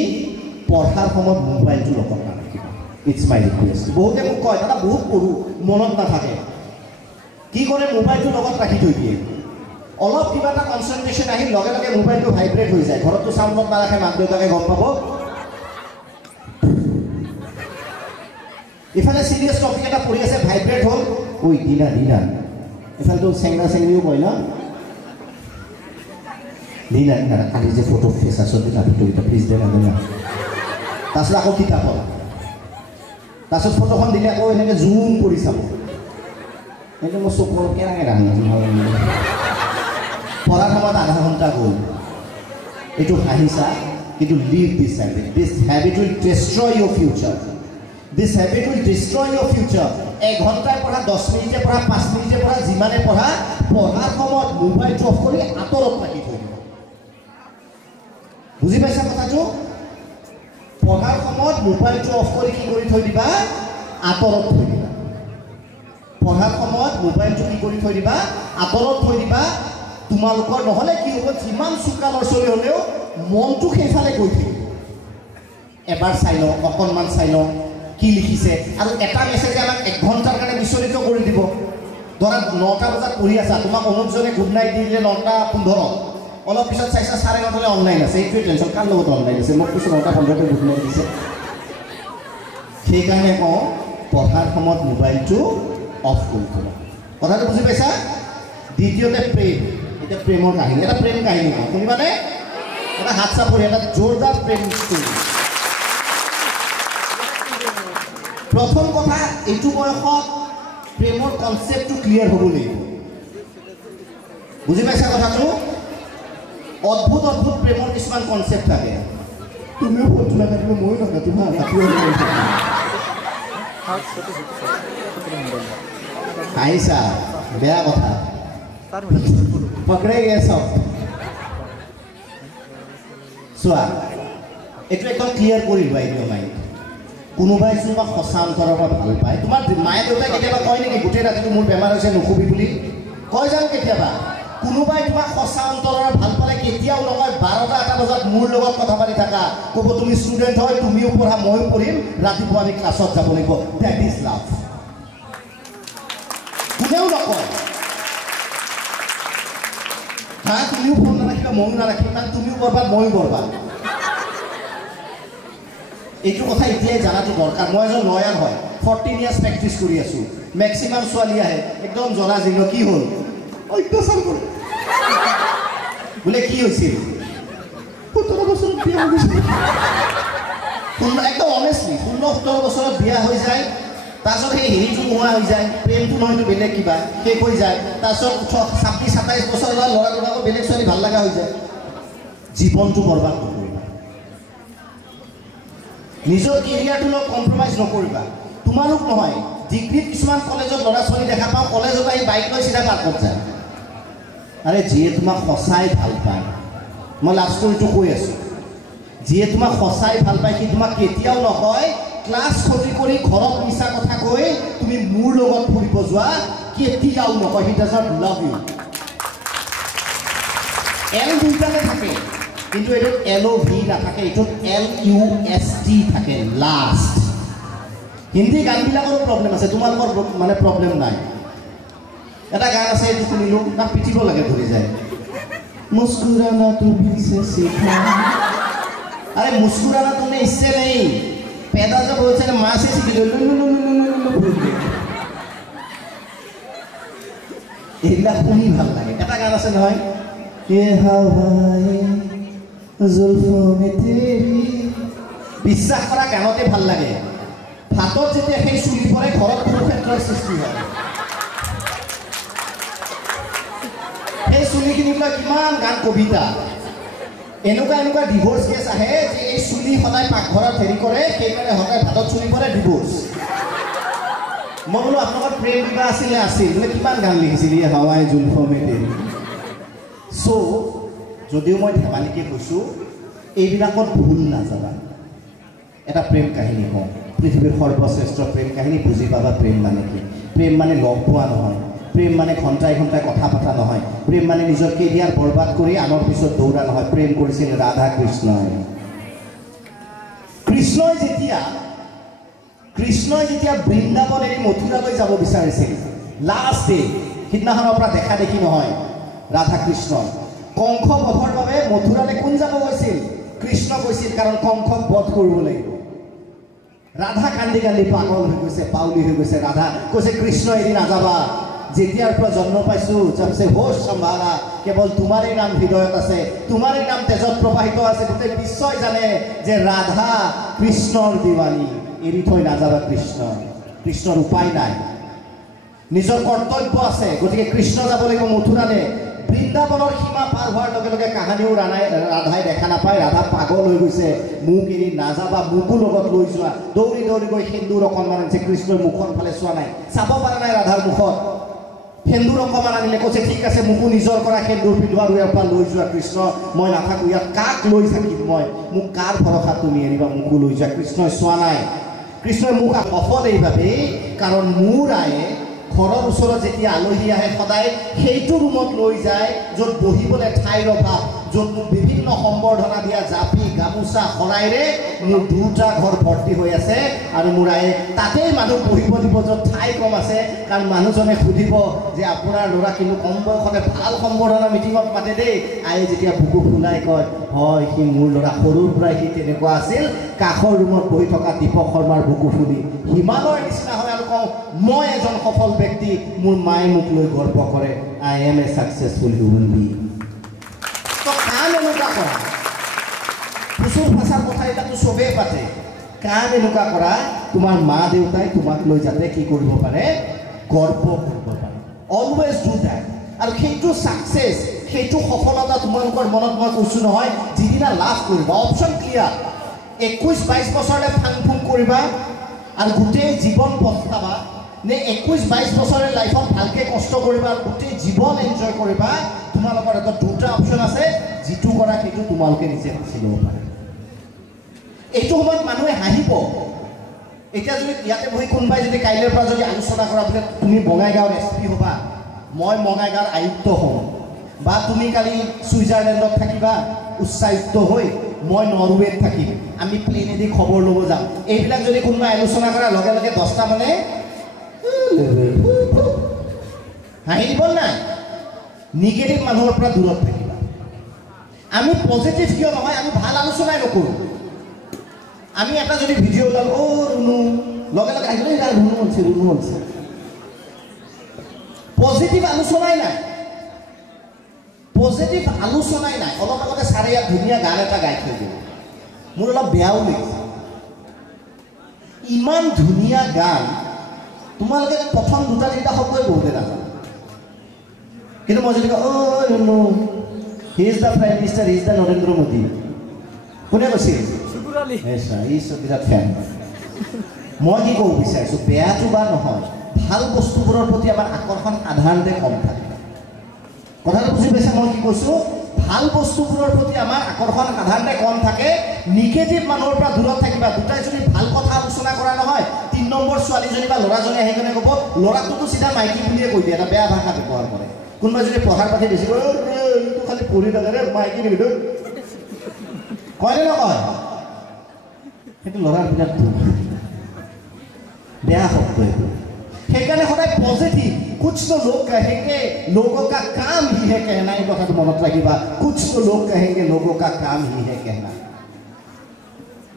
পঢ়াৰ সময়ত মোবাইলটো লগত নাৰাখিবা ইটছ মাই ৰিকুৱেষ্ট বহুতে মোক কয় দাদা বহুত পঢ়োঁ মনত নাথাকে কি কৰে মোবাইলটো লগত ৰাখি থৈ দিয়ে অলপ কিবা এটা কনচেনট্ৰেশ্যন আহিল লগে লগে মোবাইলটো ভাইব্ৰেট হৈ যায় ঘৰততো চাউণ্ডত নাৰাখে মাক দেউতাকে গম পাব ইফালে চিৰিয়াছ টপিক এটা পঢ়ি আছে ভাইব্ৰেট হ'ল ঐ দিনা ইফালেতো চেংৰা চেংৰিও কয় ন দিনা কালি যে ফটো ফেচাছত দিনা ভিতৰকেইটা প্লিজ দে নাজানা তাৰপিছত আকৌ কিতাপ হ'ল তাৰপিছত ফটোখন দিলে আকৌ এনেকৈ জুম কৰি চাব সেইটো মোৰ চকুৰ কেনেকৈ পঢ়াৰ সময়ত আধা ঘণ্টা গ'ল এইটো হাঁহিছা কিন্তু leave this habit will destroy your future This habit will destroy your future. 1 ঘণ্টাৰ পৰা 10 মিনিটে পৰা 5 মিনিটে পৰা যিমানে পঢ়াৰ সময়ত মোবাইলটো অফ কৰি আঁতৰত ৰাখি থৈ দিব বুজি পাইছা কথাটো পঢ়াৰ সময়ত মোবাইলটো অফ কৰি কি কৰি থৈ দিবা আঁতৰত থৈ দিবা পঢ়াৰ সময়ত মোবাইলটো কি কৰি থৈ দিবা আঁতৰত থৈ দিবা তোমালোকৰ নহ'লে কি হ'ব যিমান চোকা ল'ৰা-ছোৱালী হ'লেও মনটো সেইফালে গৈ থাকিব এবাৰ চাই লওঁ অকণমান চাই লওঁ কি লিখিছে আৰু এটা মেছেজে আমাক 1 ঘণ্টাৰ কাৰণে বিচলিত কৰি দিব ধৰা 9টা বজাত পঢ়ি আছা তোমাক অনুজনে গুড নাইট দি দিলে 9:15 অলপ পিছত চাইছা 9:30 অনলাইন আছে এইটোৱে টেনশ্যন কাৰ লগত অনলাইন আছে মোক কিছু 9:15 গুড নাইট দিছে সেইকাৰণে কওঁ পঢ়াৰ সময়ত মোবাইলটো অফ কৰি থ'বা কথাটো বুজি পাইছা দ্বিতীয়তে প্ৰেম এটা প্ৰেমৰ কাহিনী এটা প্ৰেম কাহিনী কওঁ শুনিবানে এটা হাত চাপৰি এটা জোৰদাৰ প্ৰেম ষ্টৰী প্ৰথম কথা এইটো বয়সত প্ৰেমৰ কনচেপ্টটো ক্লিয়াৰ হ'ব লাগিব বুজি পাইছা কথাটো অদ্ভুত প্ৰেমৰ কিছুমান কনচেপ্ট থাকে তুমিও ফোনটো নাকাটিব ময়ো নাকাটো হা আহিছা বেয়া কথা পকৰে গে চব চোৱা এইটো একদম ক্লিয়াৰ কৰি লোৱা এইটো মাইণ্ড কোনোবাই তোমাক সঁচা অন্তৰৰ পৰা ভাল পায় তোমাৰ মায়ে দেউতাই কেতিয়াবা কয় নেকি গোটেই ৰাতিটো মোৰ বেমাৰ হৈছে নুশুবি বুলি কয় জানো কেতিয়াবা কোনোবাই তোমাক সঁচা অন্তৰৰ ভাল পালে কেতিয়াও নকয় 12টা 1টা বজাত মোৰ লগত কথা পাতি থাকা ক'ব তুমি ষ্টুডেণ্ট হয় তুমিও পঢ়া ময়ো পঢ়িম ৰাতিপুৱা আমি ক্লাছত যাব লাগিব ডেট ইজ লাভ কোনেও নকয় হা তুমিও ফোন নাৰাখিবা ময়ো নাৰাখিম মানে তুমিও বৰবাদ ময়ো বৰবাদ এইটো কথা এতিয়াই জানাটো দৰকাৰ মই এজন লয়াৰ হয় 14 ইয়াৰ্ছ প্ৰেক্টিছ কৰি আছোঁ মেক্সিমাম ছোৱালী আহে একদম জনা জিনো কি হ'ল অত্যাচাৰ কৰে বোলে কি হৈছিল 17 বছৰত বিয়া হৈ গৈছিল একদম অনেষ্টলি 16-17 বছৰত বিয়া হৈ যায় তাৰপিছত সেই হেৰিটো নোহোৱা হৈ যায় প্ৰেমটো নহয়তো বেলেগ কিবা শেষ হৈ যায় তাৰপিছত 26-27 বছৰ ল'ৰাটোক আকৌ বেলেগ ছোৱালী ভাল লগা হৈ যায় জীৱনটো বৰবাদ নকৰিবা নিজৰ কেৰিয়াৰটো লগত কম্প্ৰমাইজ নকৰিবা তোমালোক নহয় ডিগ্ৰীত কিছুমান কলেজত ল'ৰা ছোৱালী দেখা পাওঁ কলেজত আহি বাইক লৈ চিধা পাৰ্কত যায় আৰে যিয়ে তোমাক সঁচাই ভাল পায় মই লাভ ষ্টৰিটো কৈ আছোঁ যিয়ে তোমাক সঁচাই ভাল পায় সি তোমাক কেতিয়াও নকয় ক্লাছ ক্ষতি কৰি ঘৰত মিছা কথা কৈ তুমি মোৰ লগত ফুৰিব যোৱা কেতিয়াও নকয় he does not love you এল দুইটাতে থাকে কিন্তু এইটোত LOV নাথাকে এইটোত LUST থাকে লাষ্ট হিন্দী গানবিলাকৰো প্ৰব্লেম আছে তোমালোকৰ মানে প্ৰব্লেম নাই এটা গান আছে এইটো শুনিলোঁ তাক পিটিব লাগে ধৰি যায় মুস্কুৰানা তুমছে সিখা আরে মুস্কুরানা तुमने इससे नहीं पैदा जब होते हैं माँ से सीख लो এইবিলাক শুনি ভাল লাগে এটা গান আছে নহয় ये हवाए जुल्फों में तेरी বিশ্বাস কৰা গানতে ভাল লাগে ভাতত যেতিয়া সেই চুলি পৰে ঘৰত কুৰুক্ষেত্ৰৰ সৃষ্টি হয় এই চুলিখিনি বোলে কিমান গান কবিতা এনেকুৱা ডিভোৰ্স কেছ আহে যে এই চুলি সদায় পাকঘৰত হেৰি কৰে সেইকাৰণে সদায় ভাতত চুলি পৰে ডিভোৰ্স মই বোলো আপোনালোকৰ প্ৰেম বিবাহ আছিলে আছিল বোলে কিমান গান লিখিছিল এই হাৱাই জুলফো মে তেৰি চ' যদিও মই ধেমালিকে কৈছোঁ এইবিলাকত ভুল নাযাবা এটা প্ৰেম কাহিনী কওঁ পৃথিৱীৰ সৰ্বশ্ৰেষ্ঠ প্ৰেম কাহিনী বুজি পাবা প্ৰেম মানে কি প্ৰেম মানে লগ পোৱা নহয় প্ৰেম মানে ঘণ্টাই ঘণ্টাই কথা পতা নহয় প্ৰেম মানে নিজৰ কেৰিয়াৰ বৰবাদ কৰি আনৰ পিছত দৌৰা নহয় প্ৰেম কৰিছিল ৰাধা কৃষ্ণই যেতিয়া বৃন্দাবন এৰি মথুৰালৈ যাব বিচাৰিছিল লাষ্ট ডে সিদিনাখনৰ পৰা দেখা দেখি নহয় ৰাধা কৃষ্ণ কংস বধৰ বাবে মথুৰালৈ কোন যাব গৈছিল কৃষ্ণ গৈছিল কাৰণ কংসক বধ কৰিব লাগিব ৰাধা কান্দি কান্দি পাগল হৈ গৈছে পাউলি হৈ গৈছে ৰাধা কৈছে কৃষ্ণ এৰি নাযাবা যেতিয়াৰ পৰা জন্ম পাইছোঁ জবছে হোশ সম্ভালা কেৱল তোমাৰেই নাম হৃদয়ত আছে তোমাৰেই নাম তেজত প্ৰবাহিত আছে গোটেই বিশ্বই জানে যে ৰাধা কৃষ্ণৰ দিৱানী এৰি থৈ নাযাবা কৃষ্ণৰ উপায় নাই নিজৰ কৰ্তব্য আছে গতিকে কৃষ্ণ যাব লাগিব মথুৰালৈ বৃন্দাবনৰ সীমা পাৰ হোৱাৰ লগে লগে কাহানিও ৰাধাই দেখা নাপায় ৰাধা পাগল হৈ গৈছে মোক এৰি নাযাবা মোকো লগত লৈ যোৱা দৌৰি দৌৰি গৈ সেন্দুৰ অকণমান আনিছে কৃষ্ণৰ মুখৰ ফালে চোৱা নাই চাব পৰা নাই ৰাধাৰ মুখত সেন্দুৰ অকণমান আনিলে কৈছে ঠিক আছে মোকো নিজৰ কৰা সেন্দুৰ পিন্ধোৱা আৰু ইয়াৰ পৰা লৈ যোৱা কৃষ্ণ মই নাথাকোঁ ইয়াত কাক লৈ থাকিম মই মোক কাৰ ভৰসা তুমি এৰিবা মোকো লৈ যোৱা কৃষ্ণই চোৱা নাই কৃষ্ণই মোক সফল এইবাবেই কাৰণ মোৰ আয়ে ঘৰৰ ওচৰত যেতিয়া আলহী আহে সদায় সেইটো ৰুমত লৈ যায় য'ত বহিবলৈ ঠাইৰ অভাৱ য'ত মোক বিভিন্ন সম্বৰ্ধনা দিয়া জাপি গামোচা শৰাইৰে মোৰ দুটা ঘৰ ভৰ্তি হৈ আছে আৰু মোৰ আয়ে তাতেই মানুহ বহিব দিব য'ত ঠাই কম আছে কাৰণ মানুহজনে সুধিব যে আপোনাৰ ল'ৰা কিন্তু কম বয়সতে ভাল সম্বৰ্ধনা মিটিঙত পাতে দেই আয়ে যেতিয়া বুকু ফুলাই কয় হয় সি মোৰ ল'ৰা সৰুৰ পৰাই সি তেনেকুৱা আছিল কাষৰ ৰুমত বহি থকা দীপক শৰ্মাৰ বুকু ফুলি হিমালয়ৰ নিচিনা হয় আৰু কওঁ মই এজন সফল ব্যক্তি মোৰ মায়ে মোক লৈ গৰ্ব কৰে I M A successful human being তো কাম এনেকুৱা কৰা ফুচুৰ ভাষাৰ কথা এটাতো চবেই পাতে কাম এনেকুৱা কৰা তোমাৰ মা দেউতাই তোমাক লৈ যাতে কি কৰিব পাৰে গৰ্ব কৰিব পাৰে অলৱেজ ডু ডেট আৰু সেইটো ছাকচেছ সেইটো সফলতা তোমালোকৰ মনত মই কৈছোঁ নহয় যিদিনা লাভ কৰিবা অপশ্যন ক্লিয়াৰ 21-22 বছৰলে ফাং ফুং কৰিবা আৰু গোটেই জীৱন পস্তাবা নে 21-22 বছৰে লাইফত ভালকে কষ্ট কৰিবা আৰু গোটেই জীৱন এনজয় কৰিবা তোমালোকৰ এটা দুটা অপচন আছে যিটো কৰা সেইটো তোমালোকে নিজে বাছি ল'ব পাৰে এইটো সময়ত মানুহে হাঁহিব এতিয়া যদি ইয়াতে বহি কোনোবাই যদি কাইলৈৰ পৰা যদি আলোচনা কৰা বোলে তুমি বঙাইগাঁৱৰ এছপি হ'বা মই বঙাইগাঁৱৰ আয়ুক্ত হ'ম বা তুমি কালি ছুইজাৰলেণ্ডত থাকিবা উচ্চায়ুক্ত হৈ মই নৰৱেত থাকিম আমি প্লেনেদি খবৰ ল'ব যাম এইবিলাক যদি কোনোবাই আলোচনা কৰাৰ লগে লগে 10টা মানে হাঁহি দিব নাই নিগেটিভ মানুহৰ পৰা দূৰত থাকিবা আমি পজিটিভ কিয় নহয় আমি ভাল আলোচনাই নকৰোঁ আমি এটা যদি ভিডিঅ' ওলাল ৰুনু লগে লগে আহিলে ৰুনু হৈছে পজিটিভ আলোচনাই নাই পজিটিভ আলোচনাই নাই অলপ আগতে ছাৰে ইয়াত ধুনীয়া গান এটা গাই থৈ দিলে মোৰ অলপ বেয়াও লাগিছে ইমান ধুনীয়া গান তোমালোকে প্ৰথম 2-3টা শব্দই বহুতে নাজানো কিন্তু মই যদি Runu he is the prime minister he is the Narendra Modi কোনে কৈছিল বিৰাট ফেন মই কি ক'ব বিচাৰিছোঁ বেয়াটো বা নহয় ভাল বস্তুবোৰৰ প্ৰতি আমাৰ আকৰ্ষণ সাধাৰণতে কম থাকে কথাটো বুজি পাইছা মই কি কৈছোঁ ভাল বস্তুবোৰৰ প্ৰতি আমাৰ আকৰ্ষণ সাধাৰণতে কম থাকে নিগেটিভ মানুহৰ পৰা দূৰত থাকিবা দুটাই যদি ভাল কথা আলোচনা কৰা নহয় 3 নম্বৰ ছোৱালীজনী বা ল'ৰাজনে আহি কেনে ক'ব ল'ৰাটোতো চিধা মাইকী বুলিয়ে কৈ দিয়ে এটা বেয়া ভাষা ব্যৱহাৰ কৰে কোনোবাই যদি পঢ়াৰ পাতি বেছি কয় এইটো খালি পঢ়ি থাকে ৰে মাইকী নিবিধ কয়নে নকয় সেইটো ল'ৰাৰ বিৰাট বেয়া শব্দ এইটো সেইকাৰণে সদায় পজিটিভ कुछ तो लोग कहेंगे लोगों का काम ही है कहना এই কথাটো মনত ৰাখিবা कुछ तो लोग कहेंगे लोगों का काम ही है कहना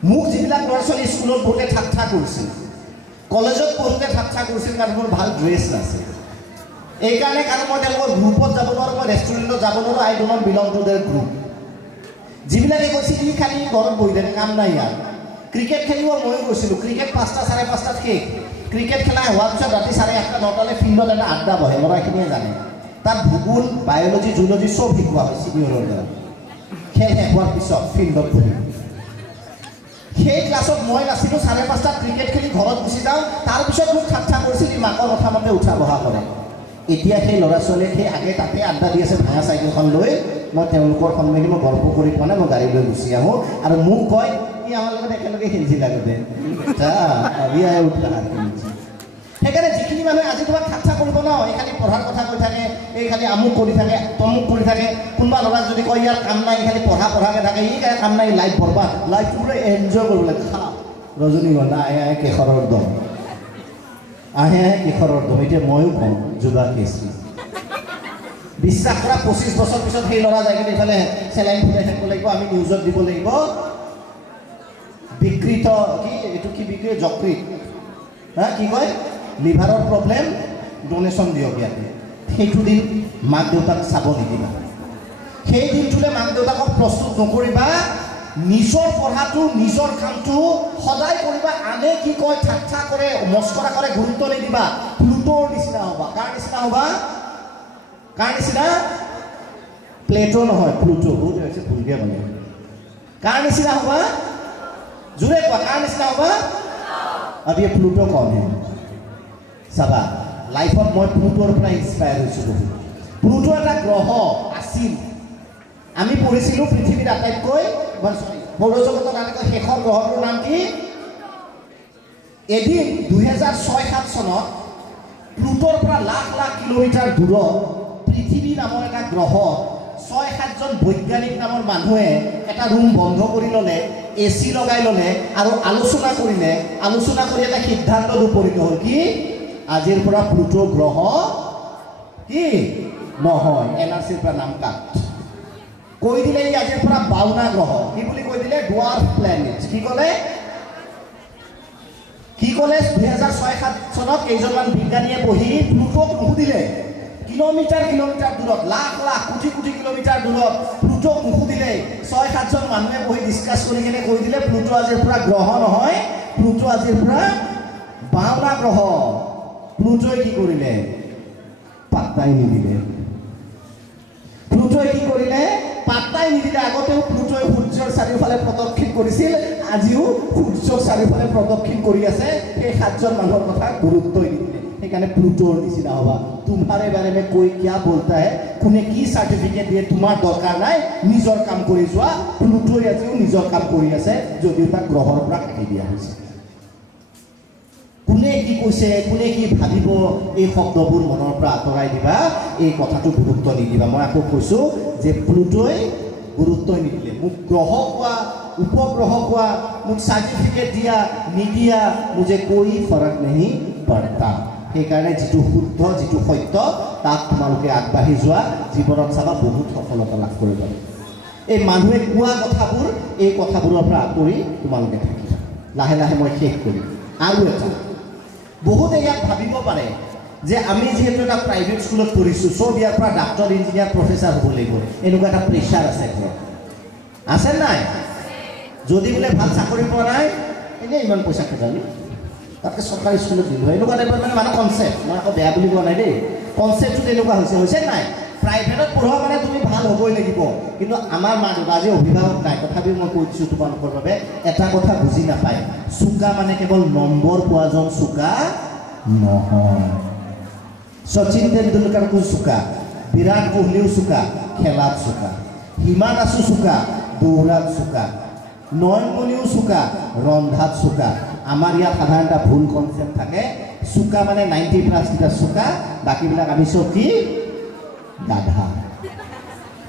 মোক যিবিলাক ল'ৰা-ছোৱালী স্কুলত বহুতে ঠাট্টা কৰিছিল কলেজত পঢ়োতে ঠাট্টা কৰিছিল কাৰণ মোৰ ভাল ড্ৰেছ আছে এইকাৰণে কাৰণ মই তেওঁলোকৰ গ্ৰুপত যাব নোৱাৰোঁ মই ৰেষ্টুৰেণ্টত যাব নোৱাৰোঁ I don't belong to their group যিবিলাকে কৈছিল কি খালি ঘৰত বহি থাকে কাম নাই ইয়াৰ ক্ৰিকেট খেলিব মই গৈছিলোঁ ক্ৰিকেট 5টা 5:30 শেষ ক্ৰিকেট খেলা হোৱাৰ পিছত ৰাতি 8:30 9টালৈ ফিল্ডত এটা আড্ডা বহে ল'ৰাখিনিয়ে জানে তাত ভূগোল বায়'লজি জুলজি চব শিকোৱা হয় ছিনিয়ৰৰ দ্বাৰা খেল শেষ হোৱাৰ পিছত ফিল্ডত বহি সেই ক্লাছত মই নাছিলোঁ 5:30 ক্ৰিকেট খেলি ঘৰত গুচি যাওঁ তাৰপিছত মোক ঠাট্টা কৰিছিল ই মাকৰ কথা মতে উঠা বহা কৰে এতিয়া সেই ল'ৰা ছোৱালীয়ে সেই আগে তাতে আড্ডা দি আছে ভাঙা চাইকেলখন লৈ মই তেওঁলোকৰ সন্মুখী মই গল্প কৰি পোৱা নাই মই গাড়ী লৈ গুচি আহোঁ আৰু মোক কয় ই আমাৰ লগত একেলগে খেলিছিল আগতে সেইকাৰণে যিখিনি মানুহে আজি তোমাক ঠাট্টা কৰিব ন এই খালি পঢ়াৰ কথা কৈ থাকে এই খালি আমুক কৰি থাকে তমুক কৰি থাকে কোনোবা ল'ৰাক যদি কয় ইয়াৰ কাম নাই খালি পঢ়াকে থাকে ই কাম নাই লাইফ বৰবাদ লাইফ পুৰা এনজয় কৰিব লাগে খা ৰজনীগন্ধা আহে কেশৰৰ দম আহে কেশৰৰ দম এতিয়া ময়ো কওঁ যুৱা কেশৰী বিশ্বাস কৰা 25 বছৰ পিছত সেই ল'ৰা যায় এইফালে চেলাইন ফুটাই থাকিব লাগিব আমি নিউজত দিব লাগিব বিকৃত কি এইটো কি বিকৃত যকৃত হা কি কয় লিভাৰৰ প্ৰব্লেম ডোনেশ্যন দিয়ক ইয়াতে সেইটো দিন মাক দেউতাক চাব নিদিবা সেই দিনটোলৈ মাক দেউতাকক প্ৰস্তুত নকৰিবা নিজৰ পঢ়াটো নিজৰ কামটো সদায় কৰিবা আনে কি কয় ঠাট্টা কৰে মস্কৰা কৰে গুৰুত্ব নিদিবা প্লুটোৰ নিচিনা হ'বা কাৰ নিচিনা হ'বা কাৰ নিচিনা প্লেটো নহয় প্লুটো বহুত হৈছে ভুলকে বনে কাৰ নিচিনা হ'বা জোৰে কোৱা কাৰ নিচিনা হ'বা अब ये प्लूटो कौन है চাবা লাইফত মই প্লুটোৰ পৰা ইনস্পায়াৰ হৈছোঁ বহুত প্লুটো এটা গ্ৰহ আছিল আমি পঢ়িছিলোঁ পৃথিৱীৰ আটাইতকৈ সৌৰজগতৰ আটাইতকৈ শেষৰ গ্ৰহটোৰ নাম কি এদিন 2006-7 চনত প্লুটোৰ পৰা লাখ লাখ কিলোমিটাৰ দূৰত পৃথিৱী নামৰ এটা গ্ৰহ 6-7জন বৈজ্ঞানিক নামৰ মানুহে এটা ৰুম বন্ধ কৰি ল'লে এচি লগাই ল'লে আৰু আলোচনা কৰি এটা সিদ্ধান্তত উপনীত হ'ল কি আজিৰ পৰা প্লুটো গ্ৰহ কি নহয় এনআৰচিৰ পৰা নাম কাট কৈ দিলে ই আজিৰ পৰা 52 গ্ৰহ কি বুলি কৈ দিলে ডুৱাৰ্ফ প্লেনেট কি ক'লে 2006-7 চনত কেইজনমান বিজ্ঞানীয়ে বহি প্লুটোক নুসুধিলে কিলোমিটাৰ দূৰত লাখ লাখ কোটি কিলোমিটাৰ দূৰত প্লুটোক নুসুধিলে 6-7জন মানুহে বহি ডিছকাছ কৰি কিনে কৈ দিলে প্লুটো আজিৰ পৰা গ্ৰহ নহয় প্লুটো আজিৰ পৰা 52 গ্ৰহ প্লুটোৱে কি কৰিলে পাত্তাই নিদিলে আগতেও প্লুটোৱে সূৰ্য সূৰ্যৰ চাৰিওফালে প্ৰদক্ষিণ কৰিছিল আজিও সূৰ্যৰ চাৰিওফালে প্ৰদক্ষিণ কৰি আছে সেই সাতজন মানুহৰ কথা গুৰুত্বই নিদিলে সেইকাৰণে প্লুটোৰ নিচিনা হবা তোমাৰে বাৰে মে কৈ কিয়া বলতা হে কোনে কি সাৰ্টিফিকেট দিয়ে তোমাৰ দৰকাৰ নাই নিজৰ কাম কৰি যোৱা প্লুটোই আজিও নিজৰ কাম কৰি আছে যদিও তাক গ্ৰহৰ পৰা কাটি দিয়া হৈছে কোনে কি কৈছে কোনে কি ভাবিব এই শব্দবোৰ মনৰ পৰা আঁতৰাই দিবা এই কথাটো গুৰুত্ব নিদিবা মই আকৌ কৈছো যে প্লুটোই গুৰুত্বই নিদিলে মোক গ্ৰহ কোৱা উপগ্ৰহ কোৱা মোক সাৰ্টিফিকেট দিয়া নিদিয়া মুझे कोई फर्क नहीं पड़ता সেইকাৰণে যেটো শুদ্ধ যেটো সত্য তাক তোমালোকে আগবাঢ়ি যোৱা জীৱনত চাবা বহুত সফলতা লাভ কৰিব এই মানুহে কোৱা কথাবোৰ এই কথাবোৰৰ পৰা আঁতৰি তোমালোকে থাকিবা লাহে লাহে মই শেষ কৰিম আৰু এটা বহুতে ইয়াক ভাবিব পাৰে যে আমি যেহেতু এটা প্ৰাইভেট স্কুলত পঢ়িছো সব ইয়াৰ পৰা ডাক্তৰ ইঞ্জিনিয়াৰ প্ৰফেসৰ হ'ব লাগিব এনেকুৱা এটা প্ৰেছাৰ আছে আছে নাই যদি বোলে ভাল চাকৰি পোৱা নাই এনে ইমান পইচা খেদালি তাকে সৰকাৰি স্কুলত দিলো এনেকুৱা টাইপৰ মানে মানুহ কনসেপ্ট মই আকৌ বেয়া বুলি কোৱা নাই দেই কনসেপ্টটো তেনেকুৱা হৈছে নাই প্ৰাইভেটত পঢ়া মানে তুমি ভাল হ'বই লাগিব কিন্তু আমাৰ মা দেউতা আজি অভিভাৱক নাই তথাপিও মই কৈ দিছোঁ তোমালোকৰ বাবে এটা কথা বুজি নাপায় চুকা মানে কেৱল নম্বৰ পোৱাজন চুকা নহয় সচিন তেণ্ডুলকাৰকো চুকা বিৰাট কোহলিও চুকা খেলাত চুকা হিমা দাসো চুকা দৌৰাত চুকা নয়নমণিও চুকা ৰন্ধাত চুকা আমাৰ ইয়াত সাধাৰণ এটা ভুল কনসেপ্ট থাকে চুকা মানে 90+ কিটা চুকা বাকিবিলাক আমি সব কি গাধা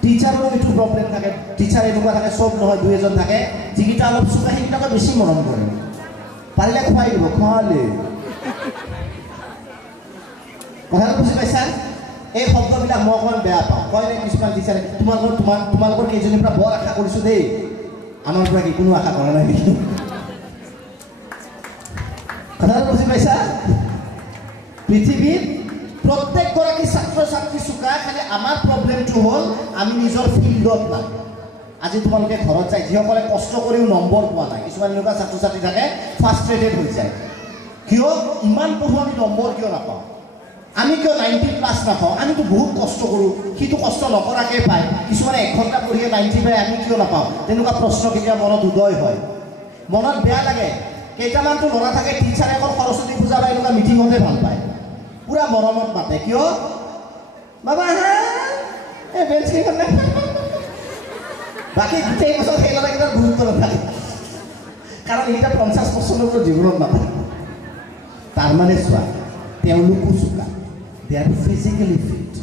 টিচাৰৰ এইটো প্ৰব্লেম থাকে টিচাৰ এনেকুৱা থাকে সব নহয় দুই এজন থাকে যিকিটা অলপ চুকা সেইকেইটাকে বেছি মৰম কৰে পাৰিলে খুৱাই দিব খোৱালে কথাটো বুজি পাইছা এই শব্দবিলাক মই অকণমান বেয়া পাওঁ কয় নে কিছুমান টিচাৰে তোমালোকৰ কেইজনীৰ পৰা বৰ আশা কৰিছোঁ দেই আমাৰ পৰা কি কোনো আশা কৰা নাই নেকি কথাটো বুজি পাইছা পৃথিৱীত প্ৰত্যেকগৰাকী ছাত্ৰ ছাত্ৰী চুকা খালি আমাৰ প্ৰব্লেমটো হ'ল আমি নিজৰ ফিল্ডত নাই আজি তোমালোকে ঘৰত যাই যিসকলে কষ্ট কৰিও নম্বৰ পোৱা নাই কিছুমান এনেকুৱা ছাত্ৰ ছাত্ৰী থাকে ফাৰ্ষ্ট্ৰেটেড হৈ যায় কিয় ইমান পঢ়ো আমি নম্বৰ কিয় নাপাওঁ আমি কিয় 90+ নাপাওঁ আমিতো বহুত কষ্ট কৰোঁ সিটো কষ্ট নকৰাকৈ পায় কিছুমানে 1 ঘণ্টা পঢ়িয়ে 90 পায় আমি কিয় নাপাওঁ তেনেকুৱা প্ৰশ্ন কেতিয়া মনত উদয় হয় মনত বেয়া লাগে কেইটামানটো ল'ৰা থাকে টিচাৰে অকল সৰস্বতী পূজা বা এনেকুৱা মিটিঙতে ভাল পায় পুৰা মৰমত মাতে কিয় বাবা হা এই বেঞ্চ কেইখন বাকী গোটেই বছৰ সেই ল'ৰাকেইটাৰ গুৰুত্ব নাথাকে কাৰণ এইকেইটা 50% জীৱনত নাপায় তাৰমানে চোৱা তেওঁলোকো চোকা they are physically fit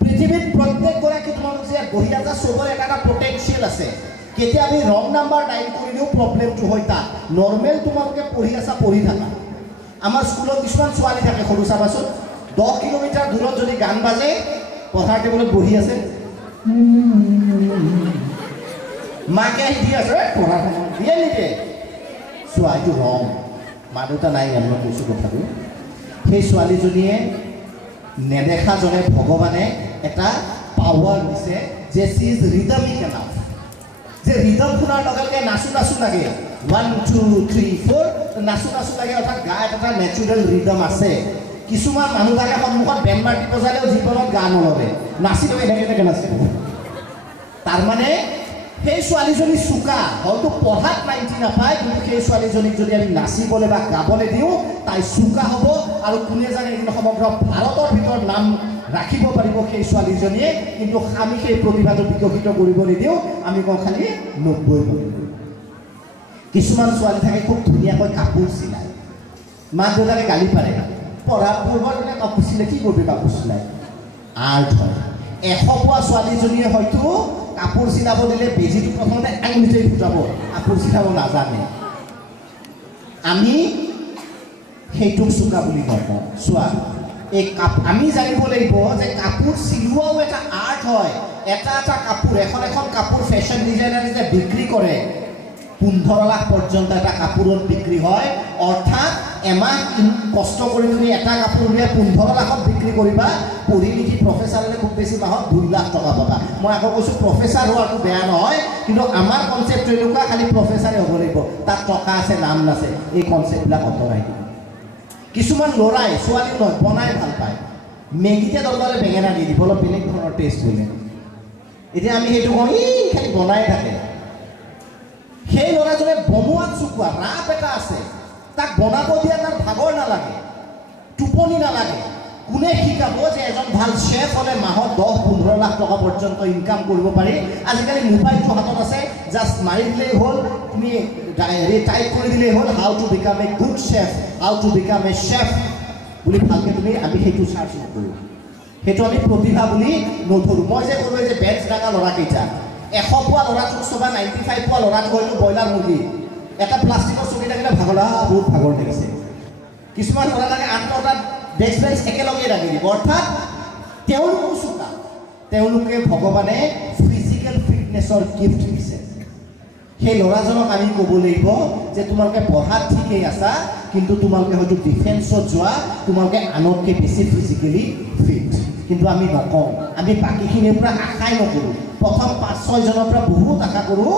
পৃথিৱীত প্ৰত্যেকগৰাকী তোমালোক যে বহি আছা চবৰে এটা পটেনচিয়েল আছে কেতিয়া আমি ৰং নাম্বাৰ ডাইল কৰিলেও প্ৰব্লেমটো হয় তাত নৰ্মেল তোমালোকে পঢ়ি আছা পঢ়ি থাকা আমাৰ স্কুলত কিছুমান ছোৱালী থাকে সৰু চাবাচোন 10 কিলোমিটাৰ দূৰত যদি গান বাজে পঢ়াৰ টেবুলত বহি আছে মাকে আহি দি আছে পঢ়াৰ সময় দিয়ে নিদিয়ে চোৱা এইটো ৰং মা দেউতা নাই আমি কৈছোঁ কথাটো সেই ছোৱালীজনীয়ে নেদেখাজনে ভগৱানে এটা পাৱাৰ দিছে যে চি ইজ ৰিদমিক এনাফ যে ৰিদম শুনাৰ লগে লগে নাচো নাচো লাগে 1 2 3 4 নাচো নাচো লাগে অৰ্থাৎ গাত এটা নেচুৰেল ৰিদম আছে কিছুমান মানুহ থাকে সন্মুখত বেণ্ড মাৰ্টি বজালেও জীৱনত গান নলৰে নাচিব এনেকৈ নাচিব তাৰমানে সেই ছোৱালীজনী চুকা হয়তো পঢ়াত 90 নাপায় কিন্তু সেই ছোৱালীজনীক যদি আমি নাচিবলৈ বা গাবলৈ দিওঁ তাই চুকা হ'ব আৰু কোনে জানে কিন্তু সমগ্ৰ ভাৰতৰ ভিতৰত নাম ৰাখিব পাৰিব সেই ছোৱালীজনীয়ে কিন্তু আমি সেই প্ৰতিভাটো বিকশিত কৰিব নিদিওঁ আমি কওঁ খালি 90 কিছুমান ছোৱালী থাকে খুব ধুনীয়াকৈ কাপোৰ চিলায় মাক দেউতাকে গালি পাৰে পঢ়া পূৰ্বৰ দিনে কাপোৰ চিলাই কি কৰিবি কাপোৰ চিলাই আৰ্ট হয় 100 পোৱা ছোৱালীজনীয়ে হয়তো কাপোৰ চিলাব দিলে বেজিটো প্ৰথমতে আঙুলিতেই ফুটাব কাপোৰ চিলাব নাজানে আমি সেইটোক চুকা বুলি কওঁ চোৱা এই আমি জানিব লাগিব যে কাপোৰ চিলোৱাও এটা আৰ্ট হয় এটা এটা কাপোৰ এখন কাপোৰ ফেশ্বন ডিজাইনাৰে যে বিক্ৰী কৰে 15 লাখ পৰ্যন্ত এটা কাপোৰত বিক্ৰী হয় অৰ্থাৎ এমাহ কষ্ট কৰি তুমি এটা কাপোৰ উলিয়াই 15 লাখত বিক্ৰী কৰিবা পঢ়ি লিখি প্ৰফেচাৰলৈ খুব বেছি মাহত 2 লাখ টকা পাবা মই আকৌ কৈছোঁ প্ৰফেচাৰ হোৱাটো বেয়া নহয় কিন্তু আমাৰ কনচেপ্টটো এনেকুৱা খালি প্ৰফেচাৰে হ'ব লাগিব তাত টকা আছে নাম নাছে এই কনচেপ্টবিলাক অঁতৰাই দিব কিছুমান ল'ৰাই ছোৱালী নহয় বনাই ভাল পায় মেগীতে দৰকাৰে বেঙেনা দি দিব অলপ বেলেগ ধৰণৰ টেষ্ট হ'লে এতিয়া আমি সেইটো কওঁ ই খালি বনাই থাকে সেই ল'ৰাজনে বনোৱাত চুকুৱা ৰাপ এটা আছে তাক বনাব দিয়া তাৰ ভাগৰ নালাগে টোপনি নালাগে কোনে শিকাব যে এজন ভাল চেফ হ'লে মাহত 10-15 লাখ টকা পৰ্যন্ত ইনকাম কৰিব পাৰি আজিকালি মোবাইলটো হাতত আছে জাষ্ট মাৰি দিলেই হ'ল তুমি টাইপ কৰি দিলেই হ'ল how to become a good chef how to become a chef বুলি ভালকৈ তুমি আমি সেইটো চাৰ্চ নকৰোঁ সেইটো আমি প্ৰতিভা বুলি নধৰোঁ মই যে ক'লোঁ যে বেঞ্চ ডাঙা ল'ৰাকেইটা 100 পোৱা ল'ৰাটোক চবা 95 পোৱা ল'ৰাটো হয়তো ব্ৰইলাৰ মুৰ্গী এটা প্লাষ্টিকৰ চকী থাকিলে বহুত ভাগৰ লাগিছে কিছুমান ল'ৰা লাগে 8-9টা ডেস্ক বেঞ্চ একেলগে ৰাখি দিব অৰ্থাৎ তেওঁলোকো চোকা তেওঁলোকে ভগৱানে ফিজিকেল ফিটনেছৰ গিফ্ট দিছে সেই ল'ৰাজনক আমি ক'ব লাগিব যে তোমালোকে পঢ়াত ঠিকেই আছা কিন্তু তোমালোকে হয়তো ডিফেন্সত যোৱা তোমালোকে আনতকৈ বেছি ফিজিকেলি ফিট কিন্তু আমি নকওঁ আমি বাকীখিনিৰ পৰা আশাই নকৰোঁ প্ৰথম 5-6 জনৰ পৰা বহুত আশা কৰোঁ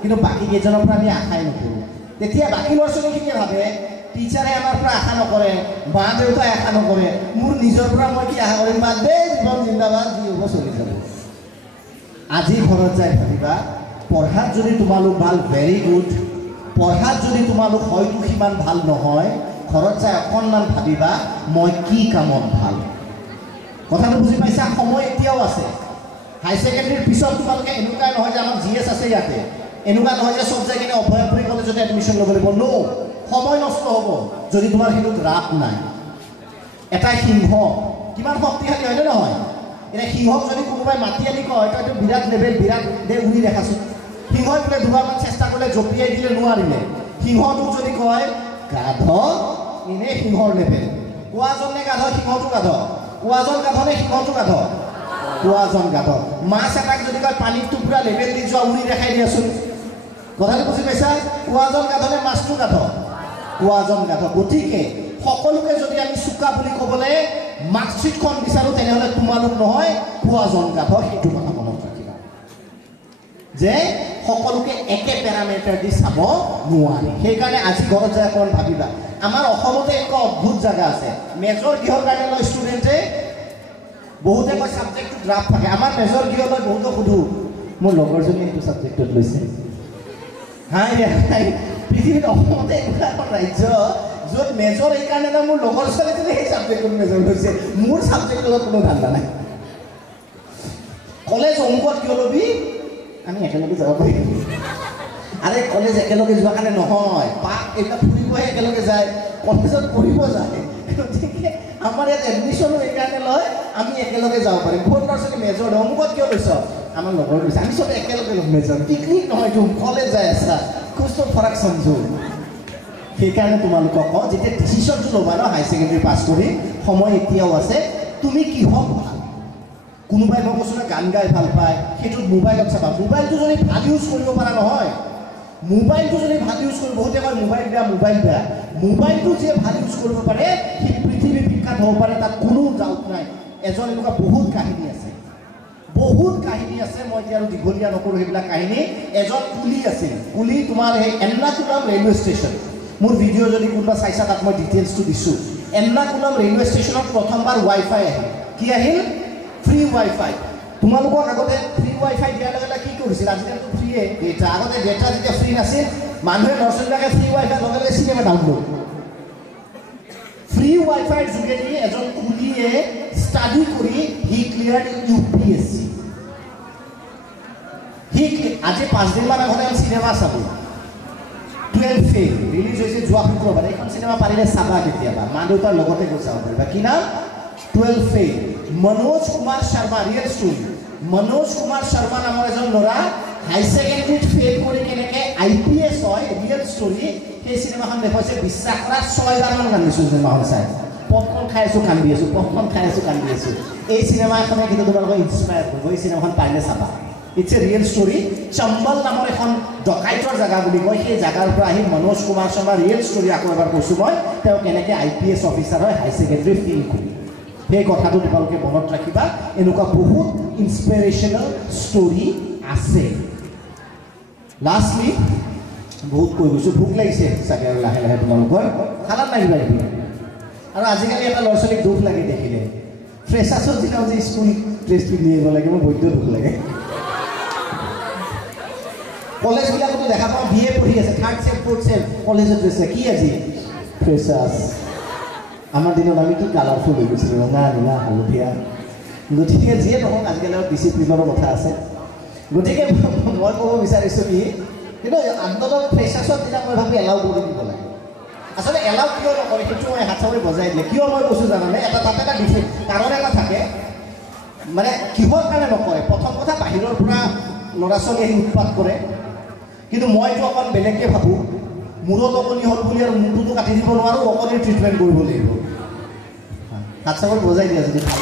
কিন্তু বাকী কেইজনৰ পৰা আমি আশাই নকৰোঁ তেতিয়া বাকী ল'ৰা ছোৱালীখিনিয়ে ভাবে টিচাৰে আমাৰ পৰা আশা নকৰে মা দেউতাই আশা নকৰে মোৰ নিজৰ পৰা মই কি আশা কৰিম বাদ দে জীৱন জিন্দাবাদ যি হ'ব চলি যাব আজি ঘৰত যাই ভাবিবা পঢ়াত যদি তোমালোক ভাল ভেৰি গুড পঢ়াত যদি তোমালোক হয়তো সিমান ভাল নহয় ঘৰত যাই অকণমান ভাবিবা মই কি কামত ভাল কথাটো বুজি পাইছা সময় এতিয়াও আছে হাই ছেকেণ্ডেৰীৰ পিছত তোমালোকে এনেকুৱা নহয় যে আমাৰ GS আছে ইয়াতে এনেকুৱা নহয় যে চব যাই কিনে অভয়াপুৰী কলেজতে এডমিশ্যন ল'ব লাগিব নো সময় নষ্ট হ'ব যদি তোমাৰ সেইটোত ৰাপ নাই এটা সিংহ কিমান শক্তিশালী হয়নে নহয় এতিয়া সিংহক যদি কোনোবাই মাতি আনি কয় তই এইটো বিৰাট লেভেল বিৰাট দে উৰি দেখাছোঁ সিংহই বোলে দুবাৰমান চেষ্টা কৰিলে জঁপিয়াই দিলে নোৱাৰিলে সিংহটোক যদি কয় গাধ এনেই সিংহৰ লেভেল কোৱাজনে গাধ সিংহটো গাধ কোৱাজন গাধনে সিংহটো গাধ কোৱাজন গাধ মাছ এটাক যদি কয় পানীত টুকুৰা লেভেল দি যোৱা উৰি দেখাই দিয়াচোন কথাটো বুজি পাইছা কোৱাজন গাধনে মাছটো গাধ কোৱাজন গাধ গতিকে সকলোকে যদি আমি চোকা বুলি ক'বলৈ মাৰ্কশ্বিটখন বিচাৰোঁ তেনেহ'লে তোমালোক নহয় কোৱাজন গাধ সেইটো কথা মনত ৰাখিবা যে সকলোকে একে পেৰামিটাৰ দি চাব নোৱাৰি সেইকাৰণে আজি ঘৰত যায় অকণমান ভাবিবা আমাৰ অসমতে এনেকুৱা অদ্ভুত জেগা আছে মেজৰ কিহৰ কাৰণে লয় ষ্টুডেণ্টে বহুতে কয় ছাবজেক্টটো ড্ৰাফ্ট থাকে আমাৰ মেজৰ কিয় লয় বহুতো সোধোঁ মোৰ লগৰজনী এইটো ছাবজেক্টত লৈছে হাই পৃথিৱীত অসমতে এনেকুৱা এখন ৰাজ্য য'ত মেজৰ এইকাৰণে নহয় মোৰ লগৰ ছোৱালীজনী সেই ছাবজেক্টত মেজৰ লৈছে মোৰ ছাবজেক্টৰ লগত কোনো ধান্দা নাই কলেজ অংকত কিয় ল'বি আমি একেলগে যাব পাৰিম আৰে কলেজ একেলগে যোৱাৰ কাৰণে নহয় পাক এইবিলাক ফুৰিবহে একেলগে যায় কলেজত পঢ়িব যায় গতিকে আমাৰ ইয়াত এডমিশ্যনো এইকাৰণে লয় আমি একেলগে যাব পাৰিম বহুত ল'ৰা ছোৱালী মেজৰ অংকত কিয় লৈছ আমাৰ লগৰ লৈছে আমি চবে একেলগে ল'ম মেজৰ পিকনিক নহয় তুমি কলেজ যাই আছা খুচটো ফৰাক চমজো সেইকাৰণে তোমালোকক কওঁ যেতিয়া ডিচিশ্যনটো ল'বা ন হাই ছেকেণ্ডেৰী পাছ কৰি সময় এতিয়াও আছে তুমি কিহক ভাল কোনোবাই মই কৈছোঁ না গান গাই ভাল পায় সেইটোত মোবাইলত চাবা মোবাইলটো যদি ভাল ইউজ কৰিব পৰা নহয় মোবাইলটো যদি ভাল ইউজ কৰিব বহুতে কয় মোবাইল বেয়া মোবাইলটো যে ভাল ইউজ কৰিব পাৰে সি পৃথিৱী বিখ্যাত হ'ব পাৰে তাত কোনো ডাউট নাই এজন এনেকুৱা বহুত কাহিনী আছে মই এতিয়া আৰু দীঘলীয়া নকৰোঁ সেইবিলাক কাহিনী এজন কুলি আছিল কুলি তোমাৰ সেই এৰ্নাকুলাম ৰেলৱে ষ্টেচন মোৰ ভিডিঅ' যদি কোনোবা চাইছা তাত মই ডিটেইলছটো দিছোঁ এৰ্নাকুলাম ৰেলৱে ষ্টেচনত প্ৰথমবাৰ ৱাইফাই আহিল কি আহিল ফ্ৰী ৱাইফাই তোমালোকক আগতে ফ্ৰী ৱাইফাই দিয়াৰ লগে লগে কি কৰিছিল আজিকালিতো ফ্ৰীয়ে ডেটা আগতে ডেটা যেতিয়া ফ্ৰী নাছিল মানুহে ল'ৰা ছোৱালীবিলাকে ফ্ৰী ৱাইফাই লগে লগে চিনেমা ডাউনলোড ফ্ৰী ৱাইফাইৰ যোগেদি এজন কুলিয়ে ষ্টাডি কৰি হি ক্লিয়াৰ্ড UPSC আজি 5 দিনমান আগতে আমি চিনেমা চাব 12 ফেইল ৰিলিজ হৈছে যোৱা শুক্ৰবাৰে এইখন চিনেমা পাৰিলে চাবা কেতিয়াবা মা দেউতাৰ লগতে গৈ চাব পাৰিবা কি নাম 12 fail Manoj Kumar Sharma real story Manoj Kumar Sharma নামৰ এজন ল'ৰা হাই ছেকেণ্ডেৰীত ফেইল কৰি কেনেকৈ IPS হয় ৰিয়েল ষ্টৰী সেই চিনেমাখন দেখুৱাইছে বিশ্বাস কৰা 6বাৰমান কান্দিছোঁ চিনেমাখন চাই পপকৰ্ণ খাই আছোঁ কান্দি আছোঁ এই চিনেমা এখনে কিন্তু তোমালোকক ইনস্পায়াৰ কৰিব এই চিনেমাখন পাৰিলে চাবা ইটছ এ ৰিয়েল ষ্টৰী চম্বল নামৰ এখন ডকাইতৰ জেগা বুলি কয় সেই জেগাৰ পৰা আহি মনোজ কুমাৰ শৰ্মা ৰিয়েল ষ্টৰী আকৌ এবাৰ কৈছোঁ মই তেওঁ কেনেকৈ IPS অফিচাৰ হয় হাই ছেকেণ্ডেৰী ফেইল কৰি সেই কথাটো তোমালোকে মনত ৰাখিবা এনেকুৱা বহুত ইনস্পিৰেশ্যনেল ষ্টৰী আছে লাষ্টলি বহুত কৈ গৈছোঁ ভোক লাগিছে চাগে আৰু লাহে লাহে তোমালোকৰ খানাত নাহিবা আৰু আজিকালি এটা ল'ৰা ছোৱালীক দুখ লাগে দেখিলে ফ্ৰেছাৰ্ছৰ দিনাও যে স্কুল ড্ৰেছ পিন্ধি আহিব লাগে মোৰ বৈদ্য দুখ লাগে কলেজবিলাকতো দেখা পাওঁ BA পঢ়ি আছে 3rd চেম 4th চেম কলেজত গৈছে কি আজি ফ্ৰেছাৰ্ছ আমাৰ দিনত আমি কি কালাৰফুল হৈ গৈছিলোঁ ৰঙা নীলা হালধীয়া গতিকে যিয়ে নহওক আজিকালি ডিচিপ্লিনৰো কথা আছে গতিকে মই ক'ব বিচাৰিছোঁ কি কিন্তু আন্ততঃ ফ্ৰেছাৰ্ছৰ দিনা মই ভাবি এলাউ কৰি দিব লাগে আচলতে এলাউ কিয় নকৰে সেইটো মই হাত চাপৰি বজাই দিলে কিয় মই কৈছোঁ জানানে এটা তাতে এটা বিশেষ কাৰণ এটা থাকে মানে কিহৰ কাৰণে নকৰে প্ৰথম কথা বাহিৰৰ পৰা ল'ৰা ছোৱালী আহি উৎপাত কৰে কিন্তু মইতো অকণ বেলেগকৈ ভাবোঁ মূৰত অকণি হ'ল বুলি আৰু মূৰটোতো কাটি দিব নোৱাৰোঁ অকণিৰ ট্ৰিটমেণ্ট কৰিব লাগিব হাত চাপৰি বজাই দিয়া যদি ভাল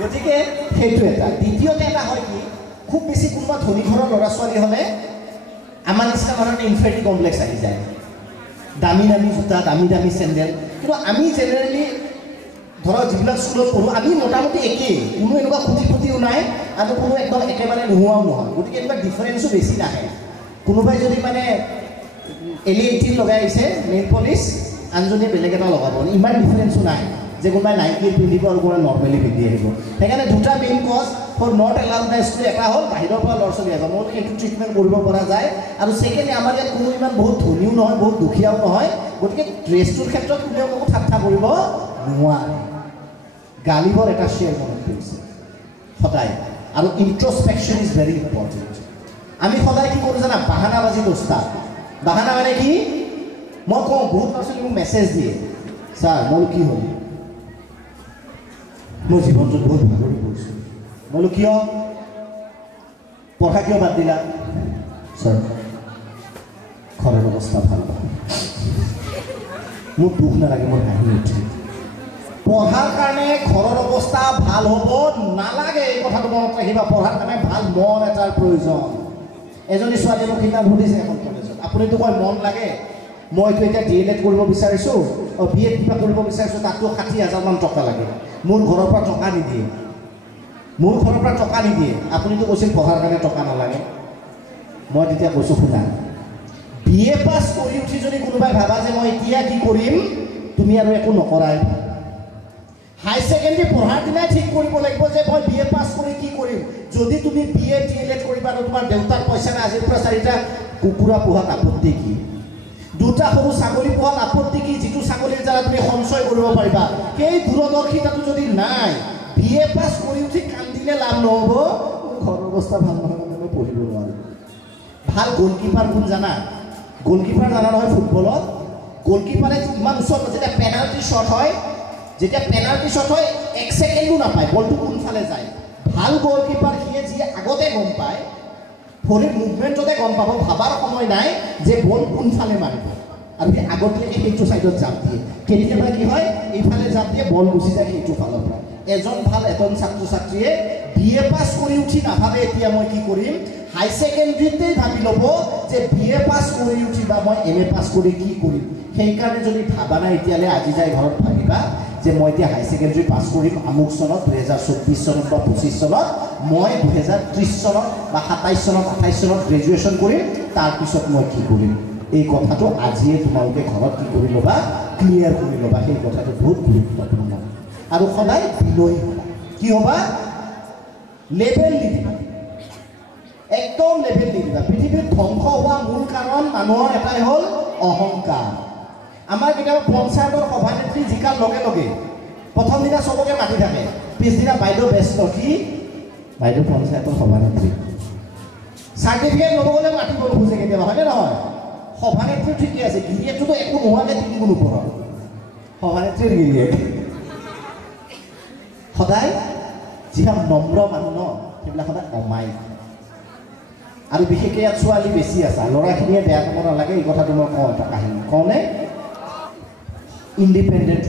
গতিকে সেইটো এটা দ্বিতীয়তে এটা হয় কি খুব বেছি কোনোবা ধনী ঘৰৰ ল'ৰা ছোৱালী হ'লে আমাৰ নিচিনা ধৰণে ইনফেৰিটি কমপ্লেক্স আহি যায় দামী দামী জোতা দামী দামী চেণ্ডেল কিন্তু আমি জেনেৰেলি ধৰক যিবিলাক স্কুলত পঢ়োঁ আমি মোটামুটি একেই কোনো এনেকুৱা খুটি খুটিও নাই আৰু কোনো একদম একেবাৰে নোহোৱাও নহয় গতিকে এনেকুৱা ডিফাৰেঞ্চো বেছি নাহে কোনোবাই যদি মানে LED লগাই আহিছে নেইল পলিচ আনজনীয়ে বেলেগ এটা লগাব ইমান ডিফাৰেঞ্চো নাই যে কোনোবাই নাইকিৰ পিন্ধিব আৰু কোনোবাই নৰ্মেলি পিন্ধি আহিব সেইকাৰণে দুটা main cause for not allowed the school এটা হ'ল বাহিৰৰ পৰা ল'ৰা ছোৱালী আহিব মোৰ সেইটো ট্ৰিটমেণ্ট কৰিব পৰা যায় আৰু ছেকেণ্ডলি আমাৰ ইয়াত কোনো ইমান বহুত ধনীও নহয় বহুত দুখীয়াও নহয় গতিকে ড্ৰেছটোৰ ক্ষেত্ৰত কোনেও কোনো ঠাট্টা কৰিব নোৱাৰে গালিবৰ এটা শ্বেয়াৰ মনত পৰিছে সদায় আৰু ইণ্ট্ৰস্পেকশ্যন ইজ ভেৰি ইম্পৰ্টেণ্ট আমি সদায় কি কৰোঁ জানা বাহানাবাজি দোস্তা বাহানা মানে কি মই কওঁ বহুত ল'ৰা ছোৱালী মোক মেছেজ দিয়ে ছাৰ মোৰ কি হ'ল মোৰ জীৱনটোত বহুত ভাগৰি পৰিছোঁ বোলো কিয় পঢ়া কিয় বাদ দিলা ছাৰ ঘৰৰ অৱস্থা ভাল মোৰ দুখ নালাগে মোৰ হাঁহি উঠে পঢ়াৰ কাৰণে ঘৰৰ অৱস্থা ভাল হ'ব নালাগে এই কথাটো মনত ৰাখিবা পঢ়াৰ কাৰণে ভাল মন এটাৰ প্ৰয়োজন এজনী ছোৱালীয়ে মোক সিদিনা সুধিছে এখন কলেজত আপুনিতো কয় মন লাগে মইতো এতিয়া DLED কৰিব বিচাৰিছোঁ BEd কিবা কৰিব বিচাৰিছোঁ তাতো 60,000 মান টকা লাগে মোৰ ঘৰৰ পৰা টকা নিদিয়ে আপুনিতো কৈছিল পঢ়াৰ কাৰণে টকা নালাগে মই তেতিয়া কৈছোঁ শুনা BA পাছ কৰি উঠি যদি কোনোবাই ভাবা যে মই এতিয়া কি কৰিম তুমি আৰু একো নকৰাই হাই ছেকেণ্ডেৰী পঢ়াৰ দিনাই ঠিক কৰিব লাগিব যে মই BA পাছ কৰি কি কৰিম যদি তুমি BEd DLED কৰিবা আৰু তোমাৰ দেউতাক পইচা নাই আজিৰ পৰা 4টা কুকুৰা পোহাত আপত্তি কি 2টা সৰু ছাগলী পোহাত আপত্তি কি যিটো ছাগলীৰ দ্বাৰা তুমি সঞ্চয় কৰিব পাৰিবা সেই দূৰদৰ্শিতাটো যদি নাই BA পাছ কৰি উঠি কান্দিলে লাভ নহ'ব ঘৰৰ অৱস্থা ভাল নহয় মানে পঢ়িব নোৱাৰোঁ ভাল গ'লকিপাৰ কোন জানা গ'লকিপাৰ জানা নহয় ফুটবলত গ'লকিপাৰে ইমান ওচৰত যেতিয়া পেনাল্টি শ্বট হয় 1 ছেকেণ্ডো নাপায় বলটো কোনফালে যায় ভাল গ'লকিপাৰ সিয়ে যিয়ে আগতে গম পায় ভৰিৰ মুভমেণ্টতে গম পাব ভাবাৰ সময় নাই যে বল কোনফালে মাৰিব আৰু সি আগতীয়াকৈ সেইটো ছাইডত জাপ দিয়ে কেতিয়াবা কি হয় এইফালে জাপ দিয়ে বল গুচি যায় সেইটো ফালৰ পৰা এজন ছাত্ৰ ছাত্ৰীয়ে BA পাছ কৰি উঠি নাভাবে এতিয়া মই কি কৰিম হাই ছেকেণ্ডেৰীতেই ভাবি ল'ব যে BA পাছ কৰি উঠি বা মই MA পাছ কৰি কি কৰিম সেইকাৰণে যদি ভাবা নাই এতিয়ালৈ আজি যাই ঘৰত ভাবিবা যে মই এতিয়া হাই ছেকেণ্ডেৰী পাছ কৰিম আমুক চনত 2024 চনত বা 25 চনত মই 2030 চনত বা 27 চনত 28 চনত গ্ৰেজুৱেশ্যন কৰিম তাৰপিছত মই কি কৰিম এই কথাটো আজিয়ে তোমালোকে ঘৰত কি কৰি ল'বা ক্লিয়াৰ কৰি ল'বা সেই কথাটো বহুত গুৰুত্বপূৰ্ণ আৰু সদায় বিনয়ী হ'বা কি হ'বা লেভেল নিদিবা একদম লেভেল নিদিবা পৃথিৱীত ধ্বংস হোৱা মূল কাৰণ মানুহৰ এটাই হ'ল অহংকাৰ আমাৰ কেতিয়াবা পঞ্চায়তৰ সভানেত্ৰী জিকাৰ লগে লগে প্ৰথম দিনা চবকে মাতি থাকে পিছদিনা বাইদেউ ব্যস্ত কি বাইদেউ পঞ্চায়তৰ সভানেত্ৰী চাৰ্টিফিকেট ল'ব গ'লে মাতিব নোখোজে কেতিয়াবা হয়নে নহয় সভানেত্ৰী ঠিকে আছে গিৰিয়েকটোতো একো নোহোৱাকৈ 3 গুণ ওপৰত সভানেত্ৰীৰ গিৰিয়েক সদায় যিবিলাক নম্ৰ মানুহ ন সেইবিলাক সদায় অমায়িক আৰু বিশেষকৈ ইয়াত ছোৱালী বেছি আছে ল'ৰাখিনিয়ে বেয়া ক'ব নালাগে এই কথাটো মই কওঁ এটা কাহিনী কওঁনে ইণ্ডিপেণ্ডেণ্ট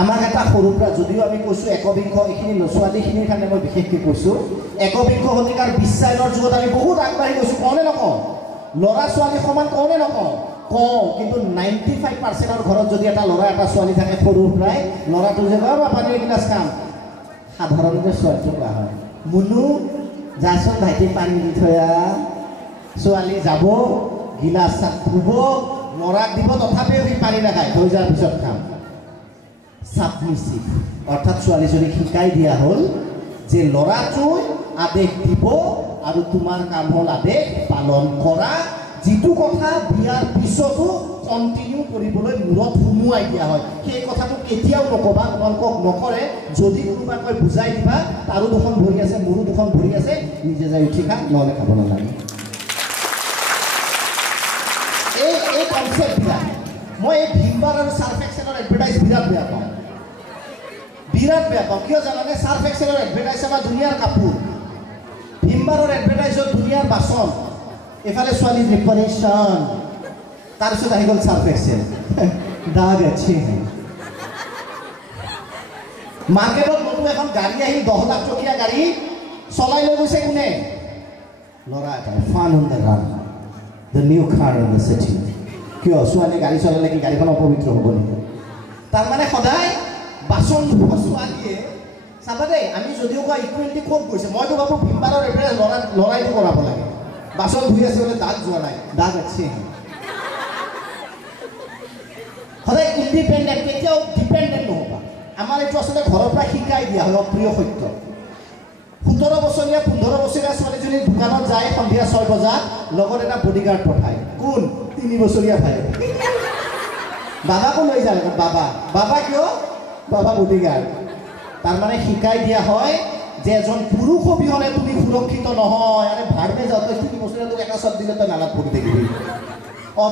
আমাক এটা সৰুৰ পৰা যদিও আমি কৈছোঁ একবিংশ এইখিনি ছোৱালীখিনিৰ কাৰণে মই বিশেষকৈ কৈছোঁ একবিংশ শতিকাৰ বিশ্বায়নৰ যুগত আমি বহুত আগবাঢ়ি গৈছোঁ কওঁনে নকওঁ ল'ৰা ছোৱালী সমান কওঁনে নকওঁ কওঁ কিন্তু 95% ঘৰত যদি এটা ল'ৰা এটা ছোৱালী থাকে সৰুৰ পৰাই ল'ৰাটো যে বা পানীৰ গিলাচ খাম সাধাৰণতে ছোৱালীটো কোৱা হয় মুনু যাচোন ভাইটি পানী দি থৈ ছোৱালী যাব গিলাচ চাপ ধুব ল'ৰাক দিব তথাপিও সি পানী নাখায় থৈ যোৱাৰ পিছত খাম সাবমিসিভ অৰ্থাৎ ছোৱালীজনীক শিকাই দিয়া হ'ল যে ল'ৰাটোৱে আদেশ দিব আৰু তোমাৰ কাম হ'ল আদেশ পালন কৰা যিটো কথা বিয়াৰ পিছতো কণ্টিনিউ কৰিবলৈ মূৰত সুমুৱাই দিয়া হয় সেই কথাটো কেতিয়াও নকবা তোমালোকক নকৰে যদি কোনোবা কয় বুজাই দিবা তাৰো দুখন ভৰি আছে মোৰো দুখন ভৰি আছে নিজে যাই উঠি খা নহ'লে খাব নালাগে এই কনচেপ্টবিলাক মই এই ভিমবাৰ আৰু সাৰ্ফ এক্সেলৰ এডভাৰটাইজ বিৰাট বেয়া পাওঁ কিয় জানানে সাৰ্ফ এক্সেলৰ এডভাৰটাইজ আমাৰ ধুনীয়াৰ কাপোৰ ভিমবাৰৰ এডভাৰটাইজত ধুনীয়াৰ বাচন এফালে ছোৱালী প্ৰিপাৰেশ্যন তাৰপিছত আহি গ'ল সাৰ্ফ এক্সেল দাগ আছে মাৰ্কেটত নতুন এখন গাড়ী আহি 10 লাখ টকীয়া গাড়ী চলাই লৈ গৈছে কোনে ল'ৰা এটা fun on the run the new car in the city কিয় ছোৱালী গাড়ী চলালে কি গাড়ীখন অপবিত্ৰ হ'ব নেকি তাৰমানে সদায় বাচন ধোৱা ছোৱালীয়ে চাবা দেই আমি যদিও কোৱা ইকুৱেলিটি ক'ত গৈছে মইতো ভাবোঁ ভিমবাৰৰ এডভাৰটাইজ ল'ৰাইটো কৰাব লাগে বাচন ধুই আছে বোলে দাগ যোৱা নাই দাগ আছে সদায় ইণ্ডিপেণ্ডেণ্ট কেতিয়াও ডিপেণ্ডেণ্ট নহ'বা আমাৰ এইটো আচলতে ঘৰৰ পৰা শিকাই দিয়া হয় অপ্ৰিয় সত্য 17 বছৰীয়া 15 বছৰীয়া ছোৱালীজনী দোকানত যায় সন্ধিয়া 6 বজাত লগত এটা বডিগাৰ্ড পঠায় কোন 3 বছৰীয়া ভাই বাবাকো লৈ যায় লগত বাবা কিয় বাবা বডিগাৰ্ড তাৰমানে শিকাই দিয়া হয় যে এজন পুৰুষ অবিহনে তুমি সুৰক্ষিত নহয় আৰে ভাড়মে যাওঁ তই 3 বছৰীয়া তোক এটা চব দিলে তই নালাত পৰি থাকিবি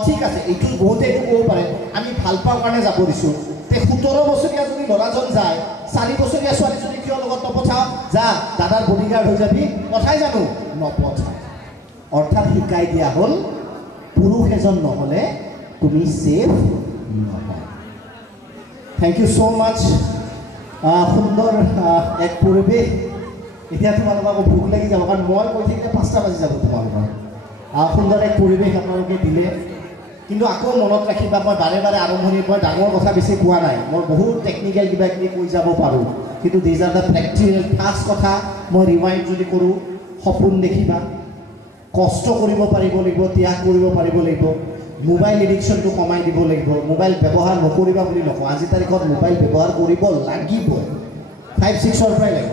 ঠিক আছে এইটো বহুতে এইটো ক'ব পাৰে আমি ভাল পাওঁ কাৰণে যাব দিছোঁ তে 17 বছৰীয়া যদি ল'ৰাজন যায় 4 বছৰীয়া ছোৱালীজনী কিয় লগত নপঠাওঁ যা দাদাৰ বডিগাৰ্ড হৈ যাবি পঠাই জানো নপঠায় অৰ্থাৎ শিকাই দিয়া হ'ল পুৰুষ এজন নহ'লে তুমি ছেফ নহয় থেংক ইউ ছ' মাছ সুন্দৰ এক পৰিৱেশ এতিয়া তোমালোকক ভোক লাগি যাব কাৰণ মই কৈ থাকিলে 5টা বাজি যাব তোমালোকৰ সুন্দৰ এক পৰিৱেশ আপোনালোকে দিলে কিন্তু আকৌ মনত ৰাখিবা মই বাৰে বাৰে আৰম্ভণিৰ পৰা ডাঙৰ কথা বেছি কোৱা নাই মই বহুত টেকনিকেল কিবা কিবি কৈ যাব পাৰোঁ কিন্তু these are the practical first কথা মই ৰিমাইণ্ড যদি কৰোঁ সপোন দেখিবা কষ্ট কৰিব পাৰিব লাগিব ত্যাগ কৰিব পাৰিব লাগিব মোবাইল এডিকশ্যনটো কমাই দিব লাগিব মোবাইল ব্যৱহাৰ নকৰিবা বুলি নকওঁ আজি তাৰিখত মোবাইল ব্যৱহাৰ কৰিব লাগিবই 5-6ৰ পৰাই লাগিব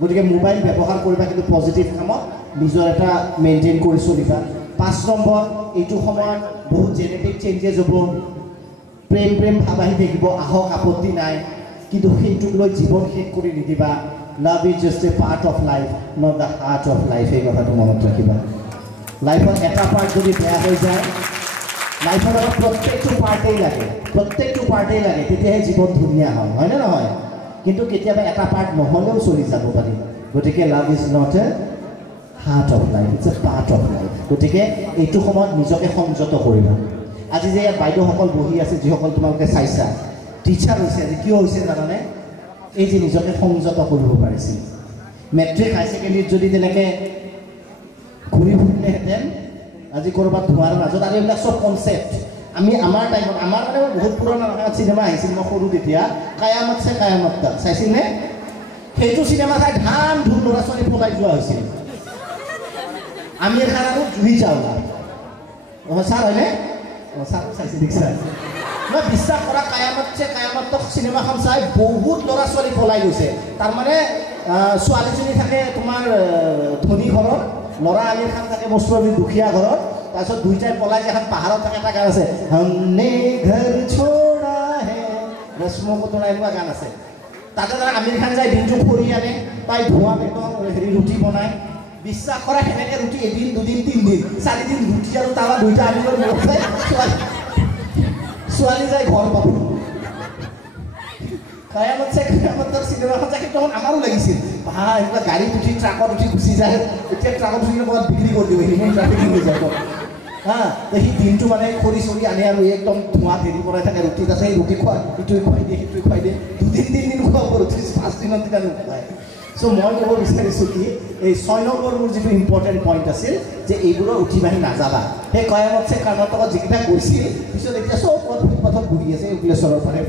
গতিকে মোবাইল ব্যৱহাৰ কৰিবা কিন্তু পজিটিভ কামত নিজৰ এটা মেইনটেইন কৰি চলিবা 5 নম্বৰ এইটো সময়ত বহুত জেনেটিক চেঞ্জেছ হ'ব প্ৰেম ভাৱ আহি থাকিব আহক আপত্তি নাই কিন্তু সেইটোক লৈ জীৱন শেষ কৰি নিদিবা love is just A part of life not the heart of life এই কথাটো মনত ৰাখিবা লাইফত এটা পাৰ্ট যদি বেয়া হৈ যায় লাইফত আমাক প্ৰত্যেকটো পাৰ্টেই লাগে তেতিয়াহে জীৱন ধুনীয়া হয়নে নহয় কিন্তু কেতিয়াবা এটা পাৰ্ট নহ'লেও চলি যাব পাৰি গতিকে love is not a heart of life it's a part of life গতিকে এইটো সময়ত নিজকে সংযত কৰিবা আজি যে ইয়াত বাইদেউসকল বহি আছে যিসকল তোমালোকে চাইছা টিচাৰ হৈছে আজি কিয় হৈছে জানানে এই যে নিজকে সংযত কৰিব পাৰিছিল মেট্ৰিক হাই ছেকেণ্ডেৰীত যদি তেনেকৈ ঘূৰি ফুৰিলেহেঁতেন আজি ক'ৰবাত ধোঁৱাৰ মাজত আৰু এইবিলাক চব কনচেপ্ট আমি আমাৰ টাইমত আমাৰ মানে বহুত পুৰণা চিনেমা আহিছিল মই সৰু তেতিয়া কায়ামত চে কায়ামত তাক চাইছিলনে সেইটো চিনেমা চাই ধান ধুম ল'ৰা ছোৱালী পলাই যোৱা হৈছিল আমিৰ খান আৰু জুহি চাওলা ছাৰ হয়নে ছাৰ চাইছে দেখিছা মই বিশ্বাস কৰা কায়ামত চে কায়ামত চিনেমাখন চাই বহুত ল'ৰা ছোৱালী পলাই গৈছে তাৰমানে ছোৱালীজনী থাকে তোমাৰ ধনী ঘৰত ল'ৰা আমিৰ খান থাকে মস্তবি দুখীয়া ঘৰত তাৰপিছত দুইটাই পলাই যে এখন পাহাৰত থাকে এটা গান আছে हमने घर छोड़ा है ৰশ্মো কটৰা এনেকুৱা গান আছে তাতে ধৰা আমিৰ খান যায় দিনটো খৰি আনে তাই ধোঁৱা পেটৰ হেৰি ৰুটি বনায় বিশ্বাস কৰা সেনেকৈ ৰুটি এদিন দুদিন 3 দিন 4 দিন ৰুটি আৰু তাৱা দুইটা আনি লৈ ছোৱালী যায় ঘৰ পাব কায়ামত চে কায়ামতৰ চিনেমাখন চাই তখন আমাৰো লাগিছিল ভাই এনেকুৱা গাড়ীত উঠি ট্ৰাকত উঠি গুচি যায় এতিয়া ট্ৰাকত উঠি ক'ৰবাত বিক্ৰী কৰি দিব সিমান ট্ৰাফিকিং হৈ যাব সি দিনটো মানে খৰি চৰি আনে আৰু একদম ধোঁৱা হেৰি পৰাই থাকে ৰুটিত আছে সেই ৰুটি খোৱা ইটোৱে খুৱাই দিয়ে সিটোৱে খুৱাই দিয়ে 2-3 দিন খুৱাব ৰুটি 5 দিনত দিনা নোখোৱায় চ' মই ক'ব বিচাৰিছোঁ কি এই 6 নম্বৰ মোৰ যিটো ইম্পৰ্টেণ্ট পইণ্ট আছিল যে এইবোৰৰ উঠি বাঢ়ি নাযাবা সেই কয়ামত চে কৰ্ণাটকত যিকেইটা গৈছিল পিছত এতিয়া চব পথত ঘূৰি আছে উকলেশ্বৰৰ পাৰে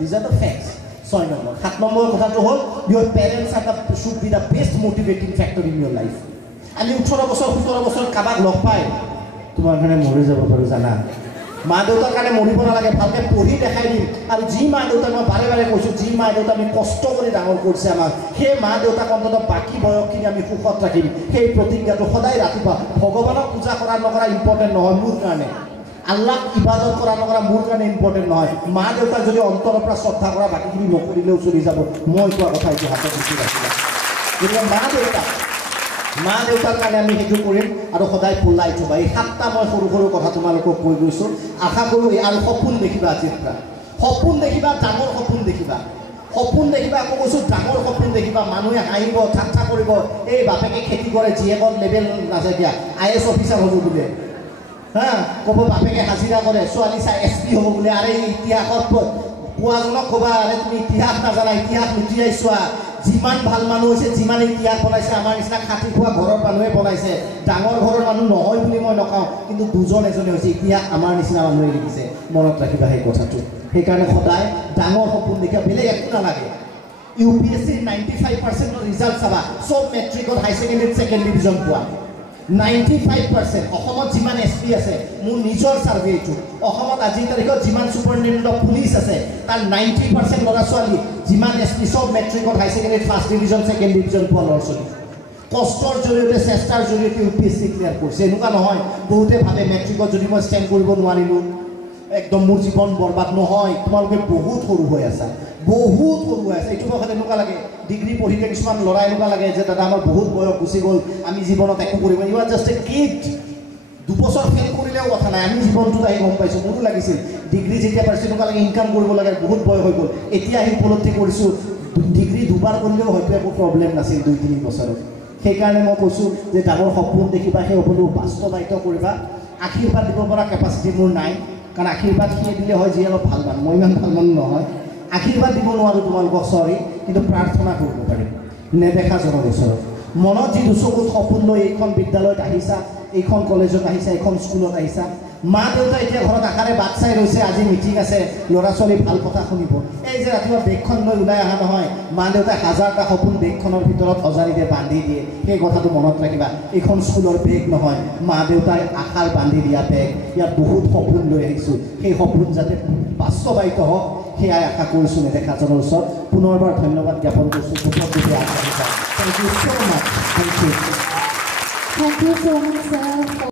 these are the facts 6 number 7 number কথাটো হ'ল your parents are the should be the best motivating factor in your life আমি 18 বছৰ 17 বছৰ কাৰোবাক লগ পাই তোমাৰ কাৰণে মৰি যাব পাৰোঁ জানা মা দেউতাৰ কাৰণে মৰিব নালাগে, ভালকৈ পঢ়ি দেখাই দিম। আৰু যি মা দেউতাক মই বাৰে বাৰে কৈছোঁ, যি মা দেউতা আমি কষ্ট কৰি ডাঙৰ কৰিছে আমাক, সেই মা দেউতাক অন্ততঃ বাকী বয়সখিনি আমি সুখত ৰাখিম। সেই প্ৰতিজ্ঞাটো সদায় ৰাতিপুৱা ভগৱানক পূজা কৰা নকৰা ইম্পৰ্টেণ্ট নহয় মোৰ কাৰণে, আল্লাহক ইবাদত কৰা নকৰা মোৰ কাৰণে ইম্পৰ্টেণ্ট নহয়। মা দেউতাক যদি অন্তৰৰ পৰা শ্ৰদ্ধা কৰা, বাকীখিনি নকৰিলেও চলি যাব। মই কোৱা কথা এইটো হাতত গুচি ৰাখিবা। গতিকে মা দেউতাৰ কাৰণে আমি সেইটো কৰিম আৰু সদায় পলাই থবা। এই 7টা মই সৰু সৰু কথা তোমালোকক কৈ গৈছোঁ। আশা কৰোঁ আৰু সপোন দেখিবা, আজিৰ পৰা সপোন দেখিবা, ডাঙৰ সপোন দেখিবা। সপোন দেখিবা, আকৌ কৈছোঁ ডাঙৰ সপোন দেখিবা। মানুহে হাঁহিব, ঠাট্টা কৰিব, এই বাপেকে খেতি কৰে, জীয়েকৰ লেভেল নাযায় দিয়া, IAS অফিচাৰ হ'ব বোলে, হা ক'ব বাপেকে হাজিৰা কৰে, ছোৱালী চাই SP হ'ব বোলে। আৰে ইতিহাসত কোৱাজনক ক'বা, আৰে তুমি ইতিহাস নাজানা, ইতিহাস লুটিয়াই চোৱা। যিমান ভাল মানুহ হৈছে, যিমান ইতিহাস বনাইছে, আমাৰ নিচিনা খাটি খোৱা ঘৰৰ মানুহে বনাইছে। ডাঙৰ ঘৰৰ মানুহ নহয় বুলি মই নকওঁ, কিন্তু দুজন এজনে হৈছে, ইতিহাস আমাৰ নিচিনা মানুহে লিখিছে। মনত ৰাখিবা সেই কথাটো। সেইকাৰণে সদায় ডাঙৰ সপোন দেখিবা, বেলেগ একো নালাগে। UPSCৰ 95% ৰিজাল্ট চাবা, চব মেট্ৰিকত, হাই ছেকেণ্ডেৰীত ছেকেণ্ড ডিভিজন পোৱা। 95% অসমত যিমান SP আছে, মোৰ নিজৰ ছাৰ্ভে এইটো, অসমত আজিৰ তাৰিখত যিমান ছুপাৰিনটেণ্ডেণ্ট অফ পুলিচ আছে, তাৰ 90% ল'ৰা ছোৱালী যিমান SP চব মেট্ৰিকত, হাই ছেকেণ্ডেৰীত ফাৰ্ষ্ট ডিভিজন ছেকেণ্ড ডিভিজন পোৱা ল'ৰা ছোৱালী। কষ্টৰ জৰিয়তে, চেষ্টাৰ জৰিয়তে UPSC ক্লিয়াৰ কৰিছে। এনেকুৱা নহয় বহুতে ভাবে মেট্ৰিকত যদি মই ষ্টেণ্ড কৰিব নোৱাৰিলোঁ একদম মোৰ জীৱন বৰবাদ। নহয়, তোমালোকে বহুত সৰু হৈ আছা, বহুত সৰু হৈ আছে। এইটো বয়সত এনেকুৱা লাগে, ডিগ্ৰী পঢ়িলে কিছুমান ল'ৰা এনেকুৱা লাগে যে দাদা আমাৰ বহুত বয়স গুচি গ'ল, আমি জীৱনত একো কৰিব, you are just a kid. 2 বছৰ ফেইল কৰিলেও কথা নাই, আমি জীৱনটোত আহি গম পাইছোঁ। মোৰো লাগিছিল ডিগ্ৰী যেতিয়া পাইছোঁ এনেকুৱা লাগে ইনকাম কৰিব লাগে, বহুত বয়স হৈ গ'ল। এতিয়া আহি উপলব্ধি কৰিছোঁ ডিগ্ৰী 2বাৰ কৰিলেও হয়তো একো প্ৰব্লেম নাছিল 2-3 বছৰত। সেইকাৰণে মই কৈছোঁ যে ডাঙৰ সপোন দেখিবা, সেই সপোনটো বাস্তৱায়িত কৰিবা। আশীৰ্বাদ দিব পৰা কেপাচিটি মোৰ নাই, কাৰণ আশীৰ্বাদ সিয়ে দিলে হয় যি অলপ ভাল মানুহ, মই ইমান ভাল মানুহ নহয়। আশীৰ্বাদ দিব নোৱাৰোঁ তোমালোকক, চৰি, কিন্তু প্ৰাৰ্থনা কৰিব পাৰিম নেদেখা জনৰ ওচৰত। মনত যি দুচকুত সপোন লৈ এইখন বিদ্যালয়ত আহিছা, এইখন কলেজত আহিছা, এইখন স্কুলত আহিছা, মা দেউতা এতিয়া ঘৰত আশাৰে বাট চাই ৰৈছে, আজি মিটিং আছে, ল'ৰা ছোৱালী ভাল কথা শুনিব। এই যে ৰাতিপুৱা বেগখন লৈ ওলাই অহা নহয়, মা দেউতাই 1000টা সপোন বেগখনৰ ভিতৰত অজানিতে বান্ধি দিয়ে। সেই কথাটো মনত ৰাখিবা। এইখন স্কুলৰ বেগ নহয়, মা দেউতাই আশাৰ বান্ধি দিয়া বেগ। ইয়াত বহুত সপোন লৈ আহিছোঁ, সেই সপোন যাতে বাস্তৱায়িত হওক সেয়াই আশা কৰিছোঁ নেদেখাজনৰ ওচৰত। পুনৰবাৰ ধন্যবাদ জ্ঞাপন কৰিছোঁ। Thank you so much. Thank you. Thank you so much, sir.